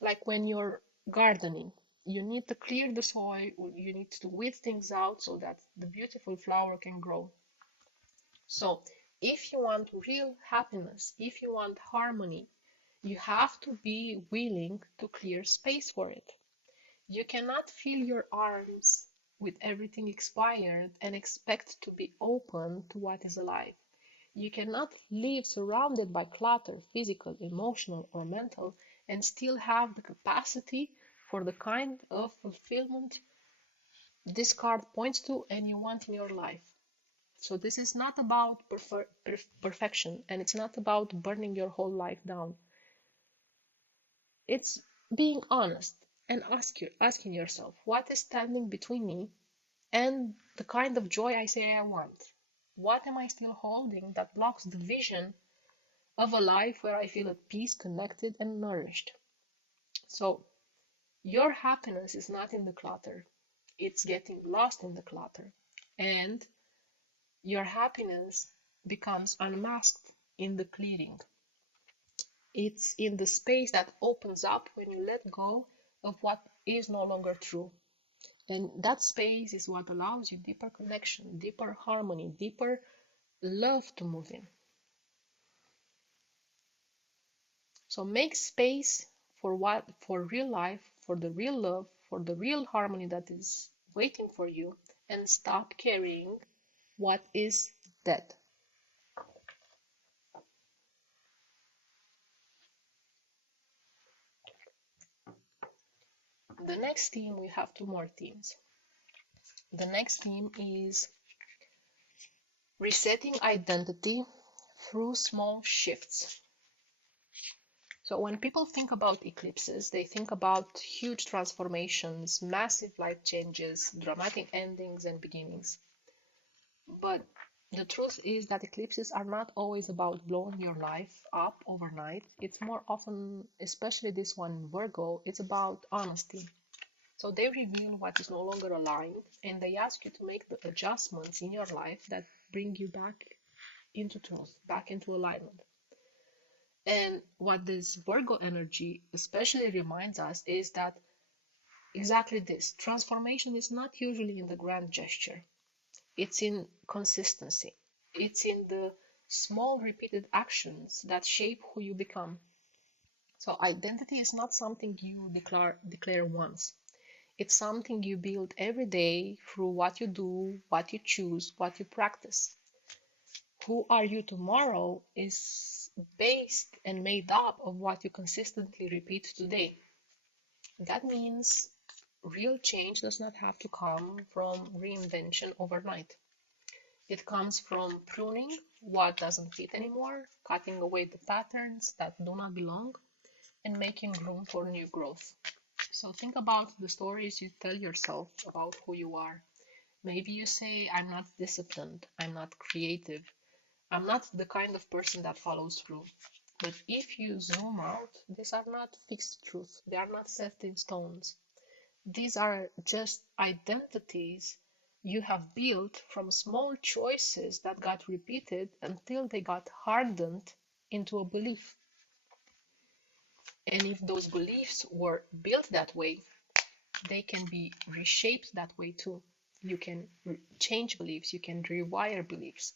Like when you're gardening, you need to clear the soil, you need to weed things out so that the beautiful flower can grow. So, if you want real happiness, if you want harmony, you have to be willing to clear space for it. You cannot fill your arms with everything expired and expect to be open to what is alive. You cannot live surrounded by clutter, physical, emotional, or mental, and still have the capacity for the kind of fulfillment this card points to and you want in your life. So, this is not about perfection, and it's not about burning your whole life down. It's being honest and asking yourself, what is standing between me and the kind of joy I say I want? What am I still holding that blocks the vision of a life where I feel at peace, connected, and nourished? So, your happiness is not in the clutter, it's getting lost in the clutter. And your happiness becomes unmasked in the clearing. It's in the space that opens up when you let go of what is no longer true. And that space is what allows you deeper connection, deeper harmony, deeper love to move in. So make space for real life, for the real love, for the real harmony that is waiting for you, and stop carrying what is dead. The next theme, we have two more themes. The next theme is resetting identity through small shifts. So when people think about eclipses, they think about huge transformations, massive life changes, dramatic endings and beginnings. But the truth is that eclipses are not always about blowing your life up overnight. It's more often, especially this one, Virgo, it's about honesty. So they reveal what is no longer aligned, and they ask you to make the adjustments in your life that bring you back into truth, back into alignment. And what this Virgo energy especially reminds us is that exactly this transformation is not usually in the grand gesture, it's in consistency, it's in the small repeated actions that shape who you become. So, identity is not something you declare once. It's something you build every day through what you do, what you choose, what you practice. Who are you tomorrow is based and made up of what you consistently repeat today. That means real change does not have to come from reinvention overnight. It comes from pruning what doesn't fit anymore, cutting away the patterns that do not belong, and making room for new growth. So think about the stories you tell yourself about who you are. Maybe you say, I'm not disciplined, I'm not creative, I'm not the kind of person that follows through. But if you zoom out, these are not fixed truths, they are not set in stones. These are just identities you have built from small choices that got repeated until they got hardened into a belief. And if those beliefs were built that way, they can be reshaped that way too. You can change beliefs, you can rewire beliefs.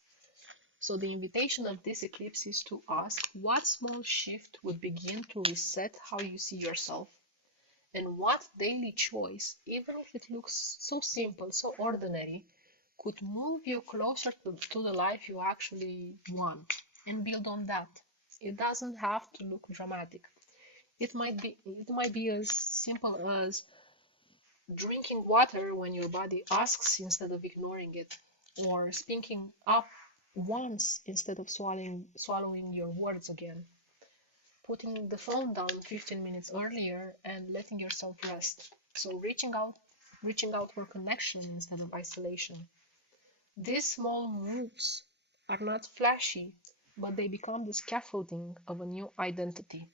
So the invitation of this eclipse is to ask what small shift would begin to reset how you see yourself, and what daily choice, even if it looks so simple, so ordinary, could move you closer to the life you actually want, and build on that. It doesn't have to look dramatic. It might be as simple as drinking water when your body asks instead of ignoring it, or speaking up once instead of swallowing your words again, putting the phone down 15 minutes earlier and letting yourself rest. So reaching out for connection instead of isolation. These small moves are not flashy, but they become the scaffolding of a new identity.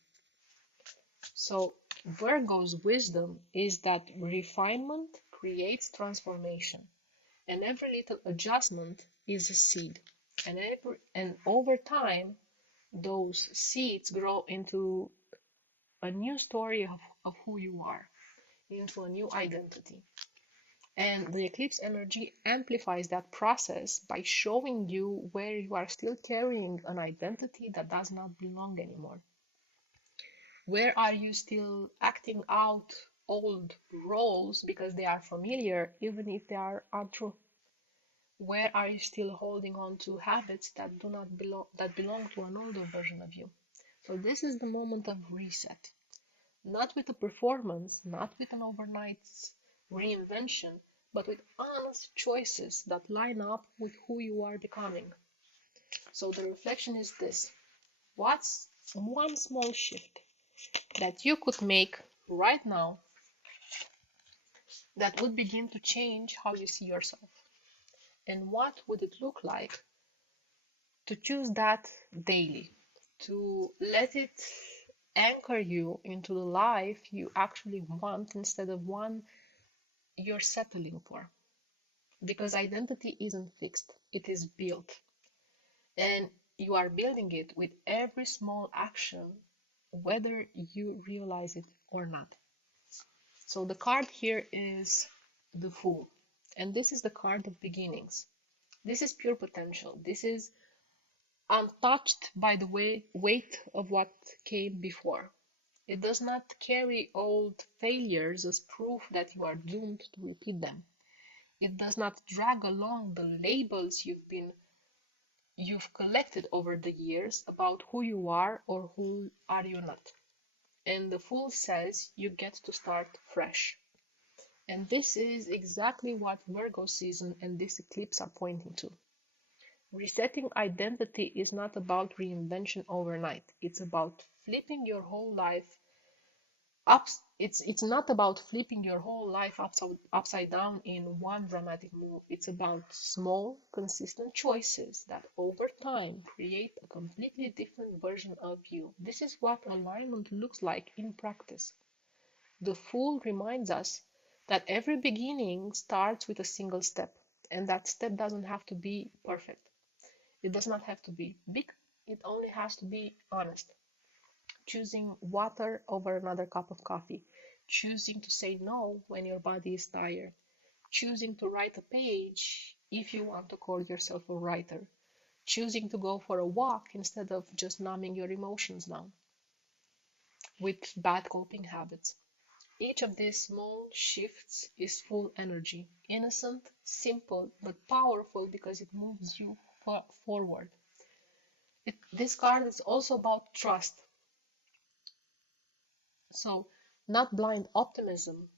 So Virgo's wisdom is that refinement creates transformation, and every little adjustment is a seed. And over time, those seeds grow into a new story of who you are, into a new identity. And the eclipse energy amplifies that process by showing you where you are still carrying an identity that does not belong anymore. Where are you still acting out old roles because they are familiar, even if they are untrue? Where are you still holding on to habits that do not belong to an older version of you? So this is the moment of reset. Not with a performance, not with an overnight reinvention, but with honest choices that line up with who you are becoming. So the reflection is this: what's one small shift that you could make right now that would begin to change how you see yourself? And what would it look like to choose that daily, to let it anchor you into the life you actually want instead of one you're settling for? Because identity isn't fixed, it is built. And you are building it with every small action, whether you realize it or not. So the card here is the Fool. And this is the card of beginnings. This is pure potential. This is untouched by the weight of what came before. It does not carry old failures as proof that you are doomed to repeat them. It does not drag along the labels you've collected over the years about who you are or who are you not. And the Fool says you get to start fresh. And this is exactly what Virgo season and this eclipse are pointing to. Resetting identity is not about reinvention overnight. It's about flipping your whole life up. It's not about flipping your whole life upside down in one dramatic move. It's about small, consistent choices that over time create a completely different version of you. This is what alignment looks like in practice. The Fool reminds us that every beginning starts with a single step, and that step doesn't have to be perfect. It does not have to be big, it only has to be honest. Choosing water over another cup of coffee, choosing to say no when your body is tired, choosing to write a page if you want to call yourself a writer, choosing to go for a walk instead of just numbing your emotions down with bad coping habits. Each of these small shifts is full energy, innocent, simple, but powerful because it moves you forward. This card is also about trust. So, not blind optimism,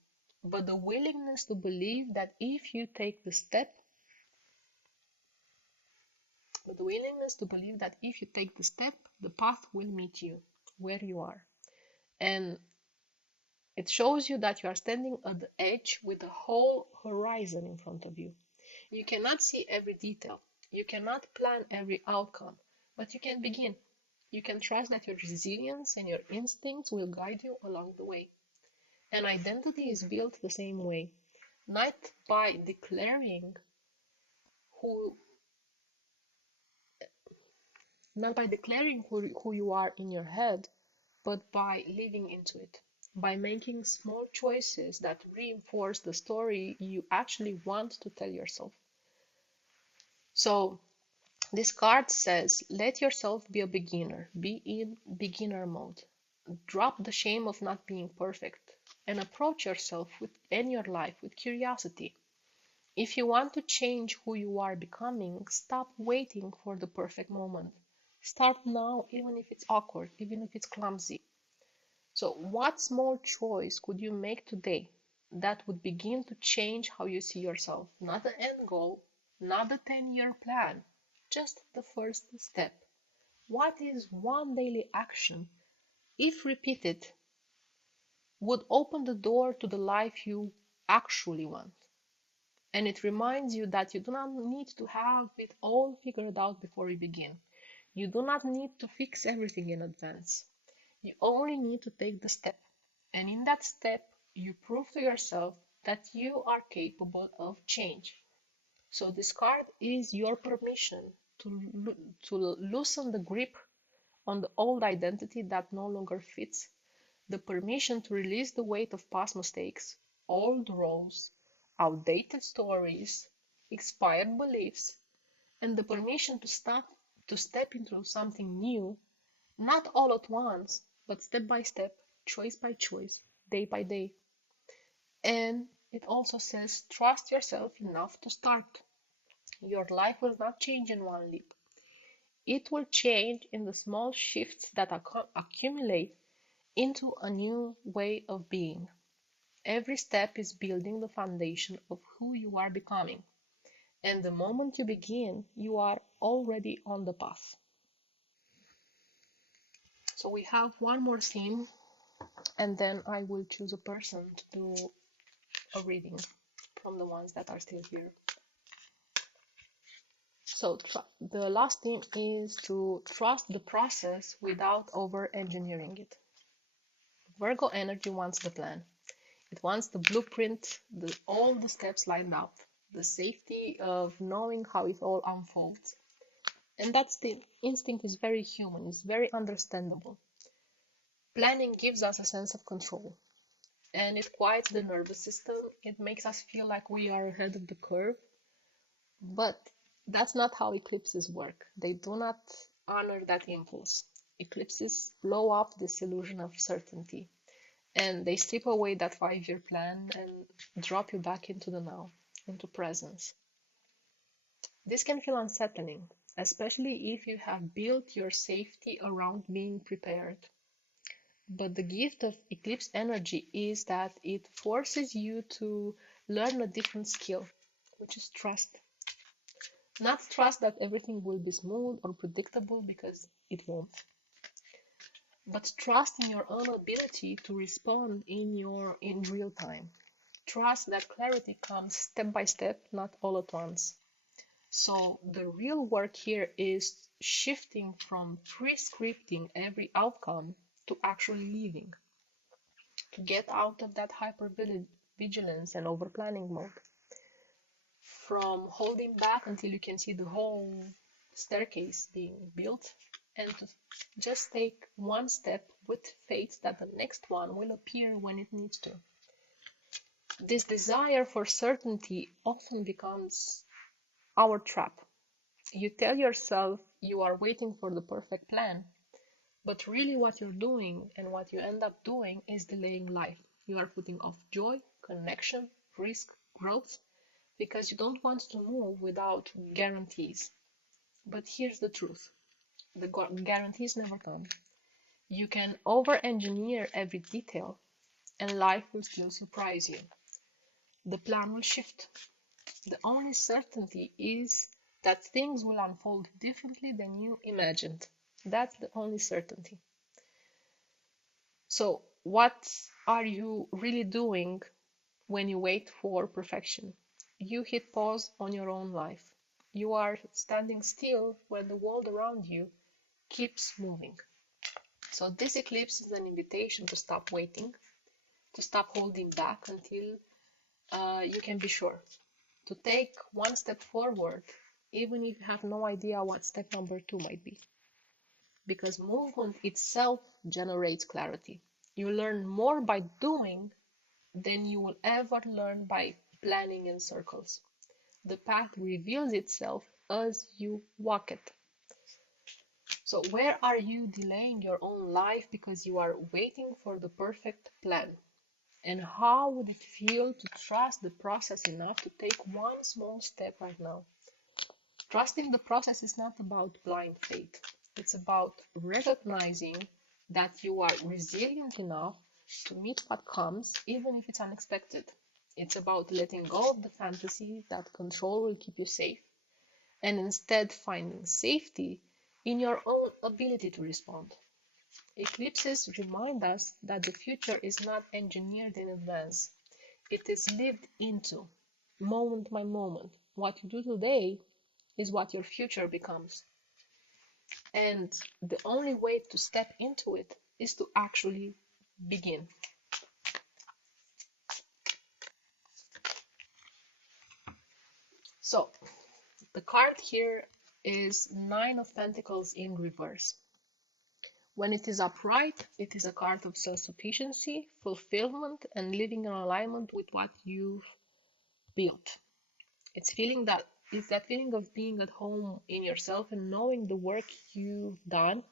but the willingness to believe that if you take the step, but the willingness to believe that if you take the step, the path will meet you where you are. And it shows you that you are standing at the edge with the whole horizon in front of you. You cannot see every detail. You cannot plan every outcome, but you can begin. You can trust that your resilience and your instincts will guide you along the way. And identity is built the same way, not by declaring who who you are in your head, but by living into it, by making small choices that reinforce the story you actually want to tell yourself. So this card says, let yourself be a beginner, be in beginner mode. Drop the shame of not being perfect and approach yourself and your life with curiosity. If you want to change who you are becoming, stop waiting for the perfect moment. Start now, even if it's awkward, even if it's clumsy. So, what small choice could you make today that would begin to change how you see yourself? Not the end goal, not the 10-year plan, just the first step. What is one daily action, if repeated, would open the door to the life you actually want? And it reminds you that you do not need to have it all figured out before you begin. You do not need to fix everything in advance. You only need to take the step. And in that step, you prove to yourself that you are capable of change. So this card is your permission to loosen the grip on the old identity that no longer fits, the permission to release the weight of past mistakes, old roles, outdated stories, expired beliefs, and the permission to step into something new, not all at once, but step by step, choice by choice, day by day. And it also says trust yourself enough to start. Your life will not change in one leap. It will change in the small shifts that accumulate into a new way of being. Every step is building the foundation of who you are becoming. And the moment you begin, you are already on the path. So we have one more theme, and then I will choose a person to do a reading from the ones that are still here. So the last theme is to trust the process without over-engineering it. Virgo energy wants the plan. It wants the blueprint, all the steps lined out, the safety of knowing how it all unfolds. And that's the instinct is very human, it's very understandable. Planning gives us a sense of control, and it quiets the nervous system. It makes us feel like we are ahead of the curve, but that's not how eclipses work. They do not honor that impulse. Eclipses blow up this illusion of certainty, and they strip away that 5-year plan and drop you back into the now, into presence. This can feel unsettling, especially if you have built your safety around being prepared. But the gift of eclipse energy is that it forces you to learn a different skill, which is trust. Not trust that everything will be smooth or predictable, because it won't, but trust in your own ability to respond in real time. Trust that clarity comes step by step, not all at once. So the real work here is shifting from pre-scripting every outcome to actually living, to get out of that hyper-vigilance and over-planning mode, from holding back until you can see the whole staircase being built, and to just take one step with faith that the next one will appear when it needs to. This desire for certainty often becomes our trap. You tell yourself you are waiting for the perfect plan, but really what you're doing and what you end up doing is delaying life. You are putting off joy, connection, risk, growth, because you don't want to move without guarantees. But here's the truth. The guarantees never come. You can over-engineer every detail, and life will still surprise you. The plan will shift. The only certainty is that things will unfold differently than you imagined. That's the only certainty. So, what are you really doing when you wait for perfection? You hit pause on your own life. You are standing still when the world around you keeps moving. So this eclipse is an invitation to stop waiting, to stop holding back until you can be sure, to take one step forward, even if you have no idea what step number 2 might be. Because movement itself generates clarity. You learn more by doing than you will ever learn by planning in circles. The path reveals itself as you walk it. So where are you delaying your own life because you are waiting for the perfect plan? And how would it feel to trust the process enough to take one small step right now? Trusting the process is not about blind faith. It's about recognizing that you are resilient enough to meet what comes, even if it's unexpected. It's about letting go of the fantasy that control will keep you safe, and instead finding safety in your own ability to respond. Eclipses remind us that the future is not engineered in advance. It is lived into, moment by moment. What you do today is what your future becomes. And the only way to step into it is to actually begin. So, the card here is Nine of Pentacles in reverse. When it is upright, it is a card of self-sufficiency, fulfillment, and living in alignment with what you've built. It's that feeling of being at home in yourself and knowing the work you've done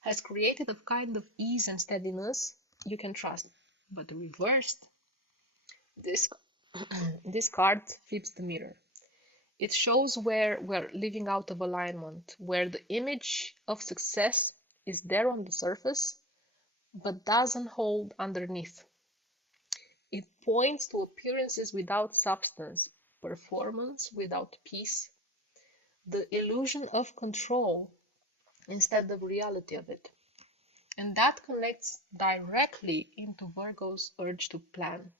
has created a kind of ease and steadiness you can trust. But reversed, this this card flips the mirror. It shows where we're living out of alignment, where the image of success is there on the surface, but doesn't hold underneath. It points to appearances without substance, performance without peace, the illusion of control instead of reality of it. And that connects directly into Virgo's urge to plan.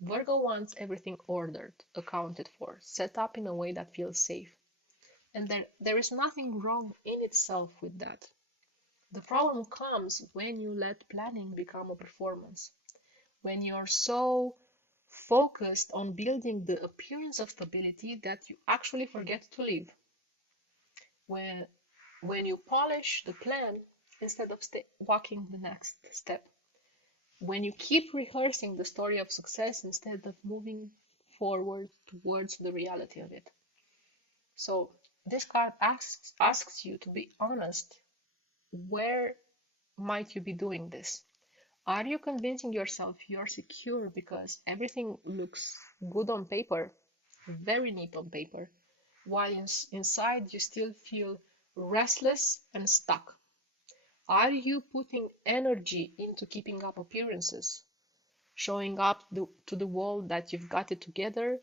Virgo wants everything ordered, accounted for, set up in a way that feels safe. And there is nothing wrong in itself with that. The problem comes when you let planning become a performance. When you're so focused on building the appearance of stability that you actually forget to live. When you polish the plan instead of walking the next step. When you keep rehearsing the story of success instead of moving forward towards the reality of it. So This card asks you to be honest. Where might you be doing this? Are you convincing yourself you're secure because everything looks good on paper, very neat on paper, while inside you still feel restless and stuck? Are you putting energy into keeping up appearances, showing up to the world that you've got it together,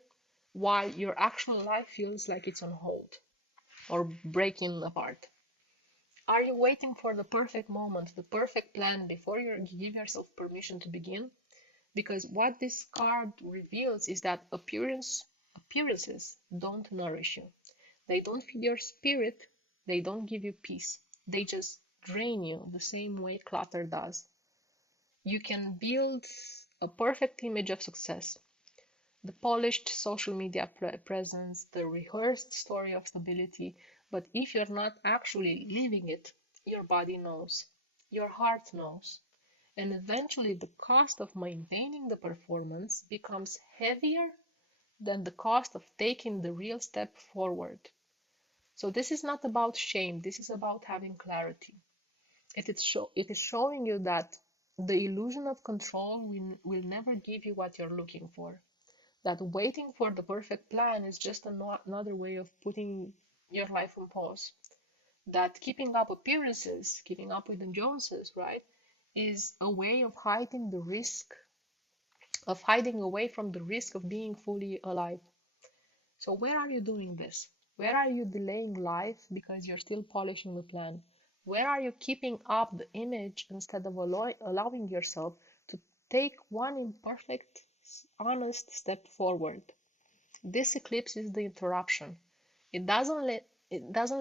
while your actual life feels like it's on hold or breaking apart? Are you waiting for the perfect moment, the perfect plan before you give yourself permission to begin? Because what this card reveals is that appearances don't nourish you. They don't feed your spirit, they don't give you peace. They just drain you the same way clutter does. You can build a perfect image of success, the polished social media presence, the rehearsed story of stability, but if you're not actually living it, your body knows, your heart knows, and eventually the cost of maintaining the performance becomes heavier than the cost of taking the real step forward. So this is not about shame, this is about having clarity. It is showing you that the illusion of control will never give you what you're looking for. That waiting for the perfect plan is just another way of putting your life on pause. That keeping up appearances, keeping up with the Joneses, right, is a way of hiding away from the risk of being fully alive. So where are you doing this? Where are you delaying life because you're still polishing the plan? Where are you keeping up the image instead of allowing yourself to take one imperfect, honest step forward? This eclipse is the interruption. It doesn't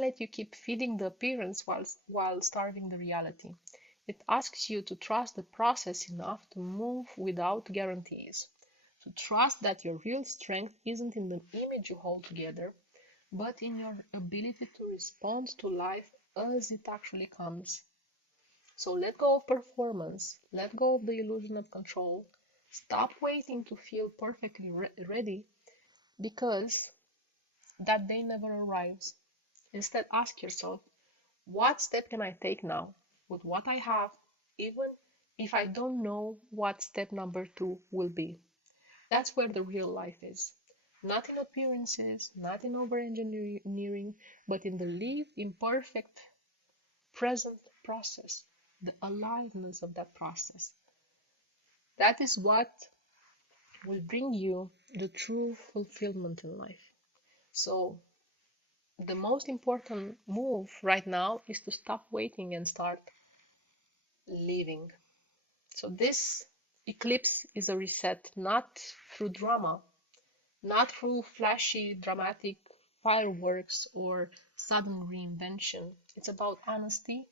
let you keep feeding the appearance while starving the reality. It asks you to trust the process enough to move without guarantees. To trust that your real strength isn't in the image you hold together, but in your ability to respond to life as it actually comes. So let go of performance, let go of the illusion of control, stop waiting to feel perfectly ready because that day never arrives. Instead, ask yourself, what step can I take now with what I have, even if I don't know what step number two will be? That's where the real life is. Not in appearances, not in over engineering, but in the lived, imperfect, present process, the aliveness of that process. That is what will bring you the true fulfillment in life. So, the most important move right now is to stop waiting and start living. So, this eclipse is a reset, not through drama, not through flashy, dramatic fireworks or sudden reinvention. It's about honesty.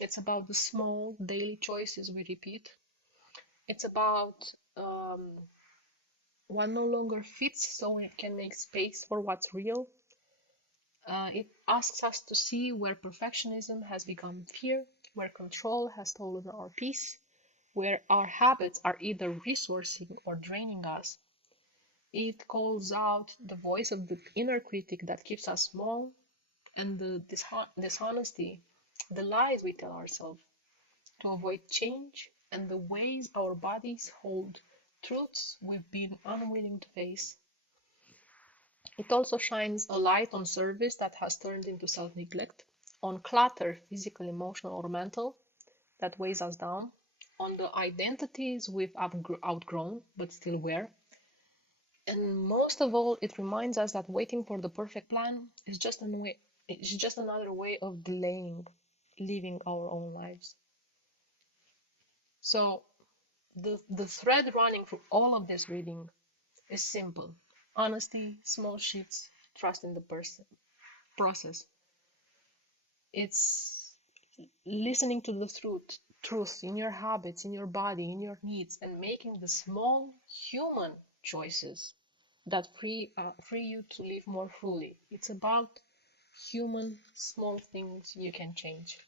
It's about the small daily choices we repeat. It's about what no longer fits so we can make space for what's real. It asks us to see where perfectionism has become fear, where control has stolen our peace, where our habits are either resourcing or draining us. It calls out the voice of the inner critic that keeps us small and the dishonesty, the lies we tell ourselves to avoid change, and the ways our bodies hold truths we've been unwilling to face. It also shines a light on service that has turned into self neglect, on clutter, physical, emotional, or mental, that weighs us down, on the identities we've outgrown but still wear. And most of all, it reminds us that waiting for the perfect plan is just another way of delaying living our own lives. So the thread running through all of this reading is simple. Honesty, small shifts, trust in the process. It's listening to the truth in your habits, in your body, in your needs, and making the small human choices that free you to live more fully. It's about human small things you can change.